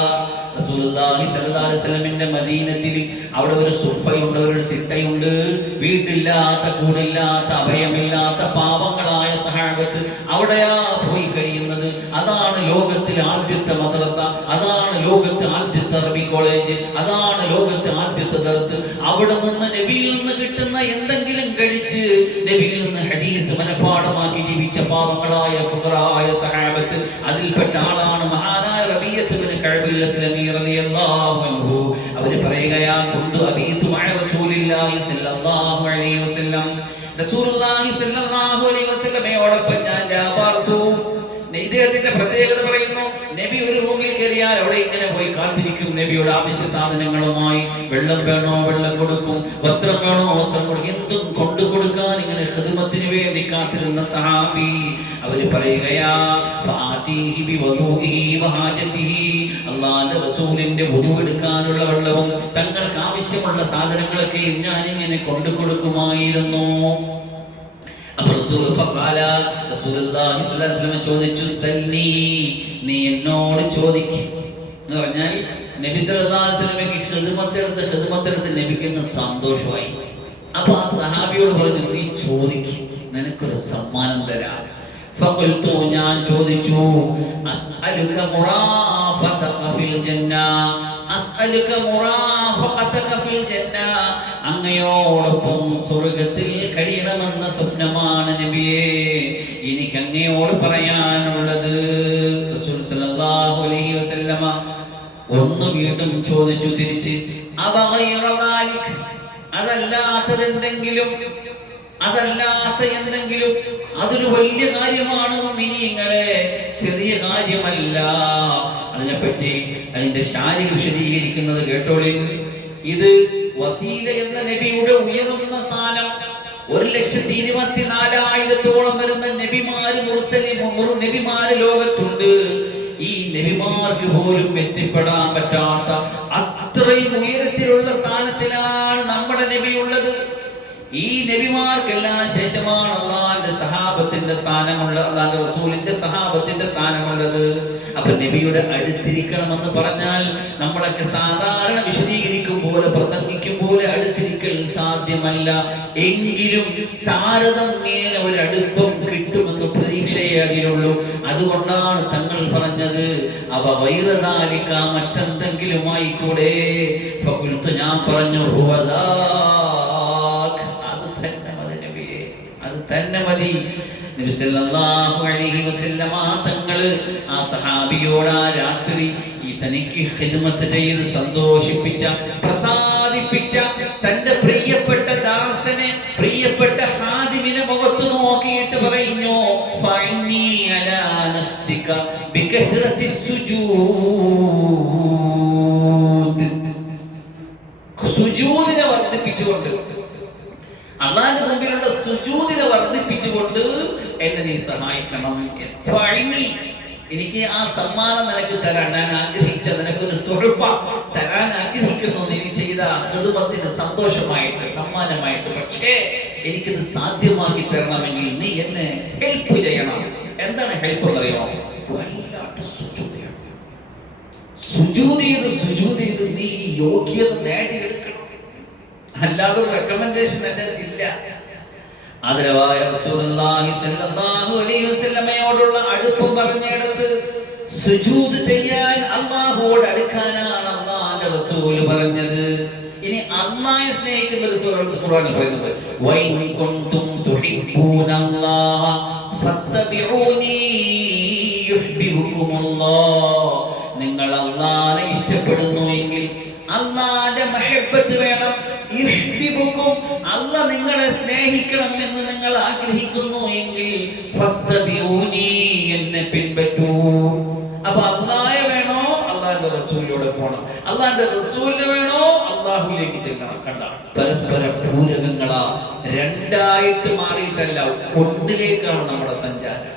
റസൂലുള്ളാഹി സ്വല്ലല്ലാഹു അലൈഹി വസല്ലമിന്റെ മദീനത്തിൽ അവിടെ ഒരു സുഫയുണ്ട്, ഒരു തിട്ടയുണ്ട്. വീട്ടില്ലാത്ത, കൂടില്ലാത്ത, അഭയമില്ലാത്ത പാവങ്ങളായ സഹാബത്ത് അവിടെയാ പോയി കഴിയുന്നത്. അതാണ് ലോകത്തിലെ ആദ്യത്തെ മദ്രസ, അതാണ് ലോകത്തെ ആദ്യത്തെ അറബി കോളേജ്, അതാണ് ലോകത്തെ ആദ്യത്തെ ദർസ്. അവിടെ നിന്ന് നബിയിൽ നിന്ന് കിട്ടുന്ന എന്തെങ്കിലും കഴിച്ച് നബിയിൽ നിന്ന് ഹദീസ് മനഃപാഠമാക്കി ജീവിച്ച പാവങ്ങളായ ഫുഖറായ സഹാബത്ത് അതിൽപ്പെട്ട ആളാണ് മഹാനായ റബീഅത്ത് ഇബ്നു കഅബ് അസ്ലമി റളിയല്ലാഹു അൻഹു. അവര് പറയുകയാ, കുന്തു അബീതു മഅ റസൂലില്ലാഹി സ്വല്ലല്ലാഹു അലൈഹി വസല്ലം, റസൂലുള്ളാഹി സ്വല്ലല്ലാഹു അലൈഹി വസല്ലമയോടൊപ്പം ഞാൻ രാപാർത്തു. ഇദ്ദേഹത്തിന്റെ പ്രത്യേകത പറയുന്നു, നബി ഒരു റൂമിൽ കയറിയാൽ അവിടെ ഇങ്ങനെ പോയി കാത്തിരിക്കും. നബിയുടെ ആവശ്യ സാധനങ്ങളുമായി, വെള്ളം വേണോ വെള്ളം കൊടുക്കും, വസ്ത്രം വേണോ വസ്ത്രം കൊടുക്കും, എന്തും കൊണ്ടു കൊടുക്കാൻ ഇങ്ങനെ ഖിദ്മത്തിന് വേണ്ടി കാത്തിരുന്ന സഹാബി. അവര് പറയുകയാ, ഫാതീഹി ബിവദൂഇഹി വഹാജതിഹി, അല്ലാഹുവിന്റെ റസൂലിന്റെ വുദു എടുക്കാനുള്ള വെള്ളവും തങ്ങൾക്ക് ആവശ്യമുള്ള സാധനങ്ങളൊക്കെ ഞാൻ ഇങ്ങനെ കൊണ്ടു കൊടുക്കുമായിരുന്നു. അപ്പോൾ റസൂലുള്ളാഹി സ്വല്ലല്ലാഹു അലൈഹി വസല്ലം ചോദിച്ചു, സല്ലി, നീ എന്നോട് ചോദിക്ക് എന്ന് പറഞ്ഞാൽ നബി സല്ലല്ലാഹു അലൈഹി വസല്ലമയ്ക്ക് ഖിദ്മത്തെടുത്ത് നബിക്ക് സന്തോഷമായി. അപ്പൊ ആ സഹാബിയോട് പറഞ്ഞു, നീ ചോദിക്ക്, നിനക്കൊരു സമ്മാനം തരാം. ഫഖൽതു, ഞാൻ ചോദിച്ചു, അസ്അലുക മുറാഫഖതക ഫിൽ ജന്ന, അസ്അലുക മുറാഫഖതക ഫിൽ ജന്ന, അങ്ങയോടൊപ്പം സ്വർഗ്ഗത്തിൽ കഴിയണമെന്ന സ്വപ്നമാണ് നബിയേ എനിക്ക് അങ്ങയോട് പറയാനുള്ളത്. റസൂൽ സല്ലല്ലാഹു അലൈഹി വസല്ലമ ഒന്ന് വീണ്ടും ചോദിച്ചു തിരിച്ച്, അവഗൈറ ദാലിക്, അതല്ലാത്ത എന്തെങ്കിലും, അതൊരു വലിയ കാര്യമാണ് മുഅ്മിനീങ്ങളെ, ചെറിയ കാര്യമല്ല. അതിനെപ്പറ്റി അതിന്റെ ശാരി വിശദീകരിക്കുന്നത് കേട്ടോളിൻ. ഇത് വസീല എന്ന നബിയുടെ ഉയർന്ന സ്ഥാനം. 1,24,000 വരുന്ന നബിമാര് ലോകത്തുണ്ട്. ഈ നബിമാർക്ക് പോലും എത്തിപ്പെടാൻ പറ്റാത്ത അത്രയും ഉയരത്തിലുള്ള സ്ഥാനത്തിലാണ് നമ്മുടെ നബി ഉള്ളത്. ഈ നബിമാർക്കെല്ലാം ശേഷമാണ് അള്ളാന്റെ സഹാബത്തിന്റെ സ്ഥാനമുള്ള, അള്ളാന്റെ റസൂലിന്റെ സഹാബത്തിന്റെ സ്ഥാനമുള്ളത്. അപ്പൊ നബിയുടെ അടുത്തിരിക്കണമെന്ന് പറഞ്ഞാൽ നമ്മളൊക്കെ സാധാരണ വിശദീകരിക്കും പോലെ പ്രസംഗിക്കും പോലെ അടുത്തിരിക്കൽ സാധ്യമല്ല. എങ്കിലും താരതമ്യേന ഒരു അടുപ്പം കിട്ടുമെന്ന് പ്രതീക്ഷയെ അതിലുള്ളൂ. അതുകൊണ്ടാണ് തങ്ങൾ പറഞ്ഞത്, അവ വൈറദാലിക, മറ്റെന്തെങ്കിലും ആയിക്കൂടെ. ഫഖുൽതു, ഞാൻ പറഞ്ഞു, തന്നെ മതി. നബി സല്ലല്ലാഹു അലൈഹി വസല്ലമ തങ്ങള് ആ സഹാബിയോട് ആ രാത്രി ഈ തനിക്ക് ഖിദ്മത്ത് ചെയ്ത് സന്തോഷിപ്പിച്ച, പ്രസാദിപ്പിച്ച തന്റെ പ്രിയപ്പെട്ട ദാസനെ, പ്രിയപ്പെട്ട ഖാദിമിനെ മുഖത്ത് നോക്കിയിട്ട് പറയുന്നു, ഫഇന്നി അലാ നഫ്സിക ബികസ്റത്തി സുജൂദ്, സുജൂദിനെ വർദ്ധിപ്പിച്ചുകൊണ്ട്, അള്ളാന്റെ മുമ്പിലുള്ള സുജൂദിനെ വർദ്ധിപ്പിച്ചുകൊണ്ട് എന്നെ നീ സഹായിക്കണം. എനിക്ക് ആ സമ്മാനം നിനക്ക് തരാൻ ഞാൻ ആഗ്രഹിച്ച, നിനക്കൊരു തുഹഫ തരാൻ ആഗ്രഹിക്കുന്നു, നീ ചെയ്ത ഖിദ്മത്തിന് സന്തോഷമായിട്ട്, സമ്മാനമായിട്ട്. പക്ഷേ എനിക്കിത് സാധ്യമാക്കി തരണമെങ്കിൽ നീ എന്നെ ഹെൽപ്പ് ചെയ്യണം. എന്താണ് ഹെൽപ്പ് എന്നറിയാമോ? വല്ലാത്ത സുജൂദ് ചെയ്ത് നീ യോഗ്യത നേടിയെടുക്കണം. അല്ലാതെ റെക്കമെൻഡേഷൻ അതിനകത്തില്ല. ആദരവായ റസൂലുള്ളാഹി സ്വല്ലല്ലാഹു അലൈഹി വസല്ലമയോടുള്ള അടുപ്പം പറഞ്ഞെടുത്ത് സുജൂദ് ചെയ്യാൻ, അല്ലാഹുവോട് അടുക്കാനാണ് അല്ലാഹുവിന്റെ റസൂൽ പറഞ്ഞത്. ഇനി അല്ലാഹയെ സ്നേഹിക്കുന്ന ഒരു സൂറത്ത് ഖുർആനിൽ പറയുന്നുണ്ട്, വൈൻ കുൻതും തുഹിബ്ബൂനല്ലാഹ ഫത്തബിഊനി യുഹ്ബിബുകുമുല്ലാഹ്, നിങ്ങൾ അല്ലാഹനെ ഇഷ്ടപ്പെടുന്നു എങ്കിൽ അല്ലാഹുവിന്റെ മഹബ്ബത്ത് വേണം. അല്ലാഹ് നിങ്ങളെ സ്നേഹിക്കണം എന്ന് നിങ്ങൾ ആഗ്രഹിക്കുന്നു എങ്കിൽ ഫത്തബിഊനി, എന്നെ പിൻപറ്റൂ. റസൂലിലൂടെ പോകണം. അള്ളാന്റെ റസൂലിനെ വേണോ അള്ളാഹുലേക്ക് ചെല്ലണം. കണ്ട, പരസ്പര പൂരകങ്ങളാ, രണ്ടായിട്ട് മാറിയിട്ടല്ല, ഒന്നിലേക്കാണ് നമ്മുടെ സഞ്ചാരം.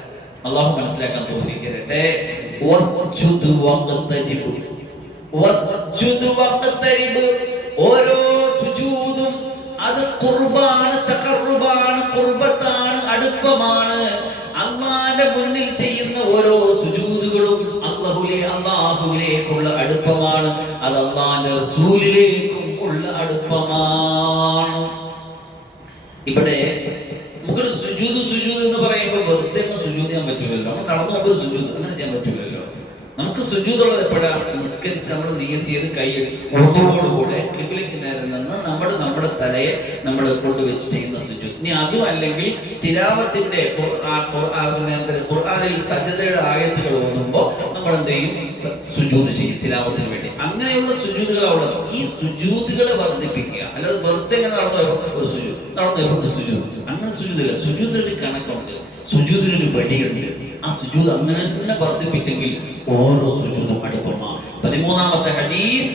അള്ളാഹു മനസ്സിലാക്കാൻ തൗഫീഖ് തരട്ടെ. ഓരോ സുജൂദും അത് ഖുർബാണ്, തഖർറുബാണ്, ഖുർബത്താണ്, അടുപ്പമാണ്. അള്ളാന്റെ മുന്നിൽ ചെയ്യുന്ന ഓരോ സുജൂദുകളും അള്ളാഹുവിലേക്കുള്ള അടുപ്പമാണ്. അത് അള്ളാന്റെ റസൂലിലേക്കും ഉള്ള അടുപ്പമാണ്. ഇവിടെ നമുക്കൊരു സുജൂദ് എന്ന് പറയുമ്പോൾ വെറുതെ സുജൂദ് ചെയ്യാൻ പറ്റൂലല്ലോ. നമ്മൾ നടന്നു പോകുമ്പോൾ ഒരു സുജൂദ് അങ്ങനെ ചെയ്യാൻ പറ്റൂലല്ലോ. നമുക്ക് സുജൂദുള്ളത് എപ്പോഴാണ്? നിസ്കരിച്ച് നമ്മൾ നിയന്തിയത് കയ്യിൽ ഒന്നോടുകൂടെ കിബിലയ്ക്ക് നേരെ നിന്ന് നമ്മുടെ തലയെ നമ്മൾ കൊണ്ടുവച്ച് ചെയ്യുന്ന സുജൂദ്. ഇനി അതും അല്ലെങ്കിൽ തിലാവത്തിന്റെ ഖുർആനിൽ സജദയുടെ ആയത്തുകൾ ഓതുമ്പോൾ നമ്മൾ എന്ത് ചെയ്യും? സുജൂദ് ചെയ്യും തിലാവത്തിന് വേണ്ടി. അങ്ങനെയുള്ള സുജൂദുകളാണ് ഉള്ളത്. ഈ സുജൂദുകളെ വർദ്ധിപ്പിക്കുക, അല്ലാതെ വെറുതെ എങ്ങനെ നടന്നു ഒരു സുജൂദ്, നടന്നു എപ്പോഴും സുജൂദ്, അങ്ങനെ സുജൂദില്ല. സുജൂദിനൊരു കണക്കുണ്ട്, സുജൂദിനൊരു വടിയുണ്ട്. ആ സുജൂദ് അങ്ങനെ തന്നെ വർദ്ധിപ്പിച്ചെങ്കിൽ ഓരോ സുജൂദും അടുപ്പമാണ്. 13ാമത്തെ ഹദീസ്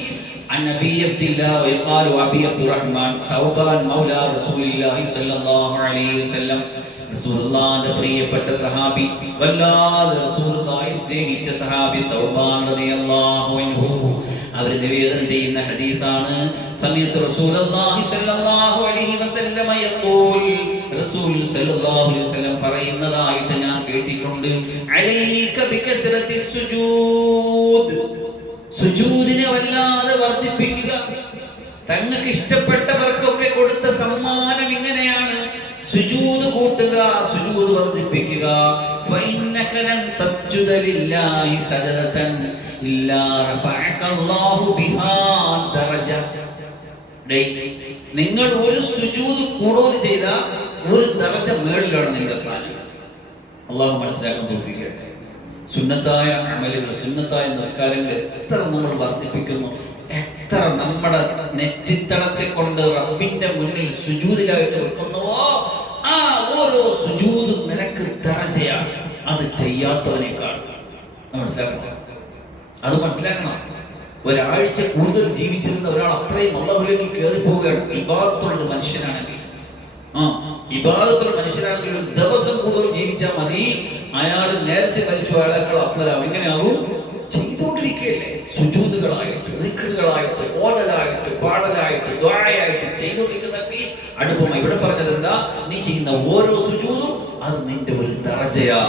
عن أبي عبد الله ويقال أبي عبد الرحمن ثوبان مولى رسول الله صلى الله عليه وسلم. റസൂലുള്ളാഹിന്റെ പ്രിയപ്പെട്ട സഹാബി, വല്ലാതെ റസൂലുള്ളാഹി സ്നേഹിച്ച സഹാബി തൗബാൻ റളിയല്ലാഹു അൻഹു അവർ നിവേദനം ചെയ്യുന്ന ഹദീസാണ്. സമയത്ത് റസൂലുള്ളാഹി സ്വല്ലല്ലാഹു അലൈഹി വസല്ലം യഖൂൽ, റസൂൽ സ്വല്ലല്ലാഹു അലൈഹി വസല്ലം പറയുന്നതായിട്ട് ഞാൻ കേട്ടിട്ടുണ്ട്. അലൈക ബികസ്റത്തി സുജൂദ്, സുജൂദിനെ വല്ലാതെ വർദ്ധിപ്പിക്കുക. തങ്ങൾക്ക് ഇഷ്ടപ്പെട്ടവർക്കൊക്കെ കൊടുത്ത സമ്മാനം ഇങ്ങനെയാണ്, സുജൂദ് കൂട്ടുക, സുജൂദ് വർദ്ധിപ്പിക്കുക. ഫഇന്നക ലൻ തസ്ജുദ ലില്ലാഹി സജദതൻ ഇല്ലാ റഫഅക അല്ലാഹു ബിഹാ ദറജ. നിങ്ങൾ ഒരു സുജൂദ് കൂടുതൽ ചെയ്താൽ ഒരു ദറജ മേളിലാണ് നിന്റെ സ്ഥാനം. അല്ലാഹു മനസ്സിലാക്കാൻ തൗഫീഖ് ചെയ്യട്ടെ. സുന്നത്തായ അമലുകൾ, സുന്നത്തായ നിസ്കാരങ്ങൾ എത്ര നമ്മൾ വർദ്ധിപ്പിക്കുന്നു, എത്ര നമ്മുടെ നെറ്റിത്തടത്തെ കൊണ്ട് റബ്ബിന്റെ മുന്നിൽ സുജൂദിലായിട്ട് വെക്കുന്നുവോ, ആ ഓരോ സുജൂദും നിനക്ക് ദറജയാണ്. അത് ചെയ്യാത്തവനേക്കാൾ മനസ്സിലാക്കണം, അത് മനസ്സിലാക്കണം. ഒരാഴ്ച കൂടുതൽ ജീവിച്ചിരുന്ന ഒരാൾ അത്രയും അല്ലാഹുവിലേക്ക് കയറി പോവുകയാണ്. ഇബാദത്തുള്ള മനുഷ്യനാണെങ്കിൽ, ഇബാദത്തുള്ള മനുഷ്യനാണെങ്കിൽ ഒരു ദിവസം കൂടുതൽ ജീവിച്ചാൽ മതി, അയാൾ നേരത്തെ മരിച്ചു അയാളേക്കാൾ അഫ്ളലാവും. എങ്ങനെയാവും? ചെയ്തുകൊണ്ടിരിക്കുകയല്ലേ, സുജൂദുകളായിട്ട്, ദിക്റുകളായിട്ട്, ഓതലായിട്ട്, പാടലായിട്ട്, ദുആയായിട്ട് ചെയ്തുകൊണ്ടിരിക്കുന്നതൊക്കെ അടുപ്പമായി. ഇവിടെ പറഞ്ഞത് എന്താ? നീ ചെയ്യുന്ന ഓരോ സുജൂദും അത് നിന്റെ ഒരു ദറജയാ.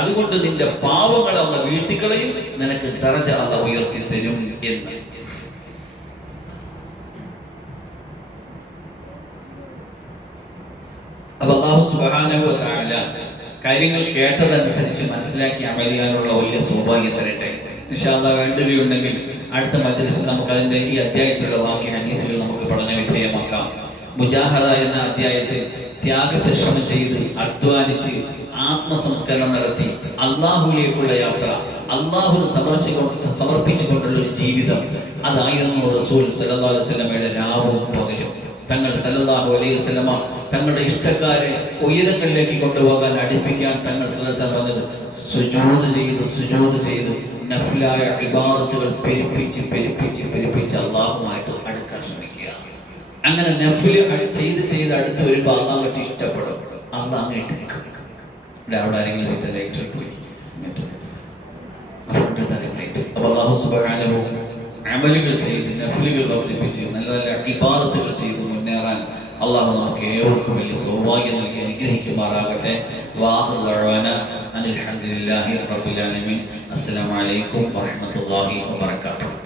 അതുകൊണ്ട് നിന്റെ പാവങ്ങൾ അല്ല വീഴ്ത്തിക്കളയും, നിനക്ക് ദറജ അല്ല ഉയർത്തി തരും എന്ന്. അപ്പൊ അല്ലാഹു സുബ്ഹാനഹു വ തആല കാര്യങ്ങൾ കേട്ടതനുസരിച്ച് മനസ്സിലാക്കി അമൽ ചെയ്യാനുള്ള വലിയ സൗഭാഗ്യം തരട്ടെ. ഇൻഷാ അല്ലാഹ് വേണ്ടുകയുണ്ടെങ്കിൽ അടുത്ത മജ്‌ലിസിൽ നമുക്ക് അതിന്റെ ഈ അധ്യായത്തിലുള്ള ബാക്കി ഹദീസുകൾ നമുക്ക് പഠന വിധേയമാക്കാം. മുജാഹദ എന്ന അധ്യായത്തിൽ ത്യാഗപരിശ്രമം ചെയ്ത് അധ്വാനിച്ച് ആത്മസംസ്കരണം നടത്തി അള്ളാഹുവിലേക്കുള്ള യാത്ര, അള്ളാഹുവിന് സമർപ്പിച്ചുകൊണ്ടുള്ള ഒരു ജീവിതം, അതായിരുന്നു റസൂൽ സല്ലല്ലാഹു അലൈഹി വസല്ലമയുടെ രാവും പകലും. തങ്ങൾ സല്ലല്ലാഹു അലൈഹി വസല്ലമ തങ്ങളുടെ ഇഷ്ടക്കാരെ ഉയരങ്ങളിലേക്ക് കൊണ്ടുപോകാൻ, അടുപ്പിക്കാൻ തങ്ങൾ സല്ലല്ലാഹു അലൈഹി വസല്ലം പറഞ്ഞത് സുജൂദ് ചെയ്ത് നഫ്ലായ ഇബാദത്തുകൾ പെരുപ്പിച്ച് അള്ളാഹുമായിട്ട് അടുക്കാൻ ശ്രമിക്കുക. അങ്ങനെ നഫ്ല് ചെയ്ത് അടുത്ത് വരുമ്പോൾ അള്ളാഹുമായിട്ട് ഇഷ്ടപ്പെടും, അള്ളാഹ് അങ്ങോട്ട് അവിടെ ആരെങ്കിലും ലൈറ്റ് പോയി അപ്പൊ അല്ലാഹു സുബ്ഹാനഹു അമലുകൾ ചെയ്ത് നഫ്ലുകൾ വർദ്ധിപ്പിച്ച് നല്ല നല്ല ഇബാദത്തുകൾ ചെയ്ത് മുന്നേറാൻ അള്ളാഹു നമുക്ക് ഏവർക്കും വലിയ സൗഭാഗ്യം നൽകി അനുഗ്രഹിക്കുമാറാകട്ടെ. വാഖിറു ദഅവാനാ അനിൽ ഹംദുലില്ലാഹി റബ്ബിൽ ആലമീൻ. അസ്സലാമു അലൈക്കും വറഹ്മത്തുള്ളാഹി വബറകാതുഹു.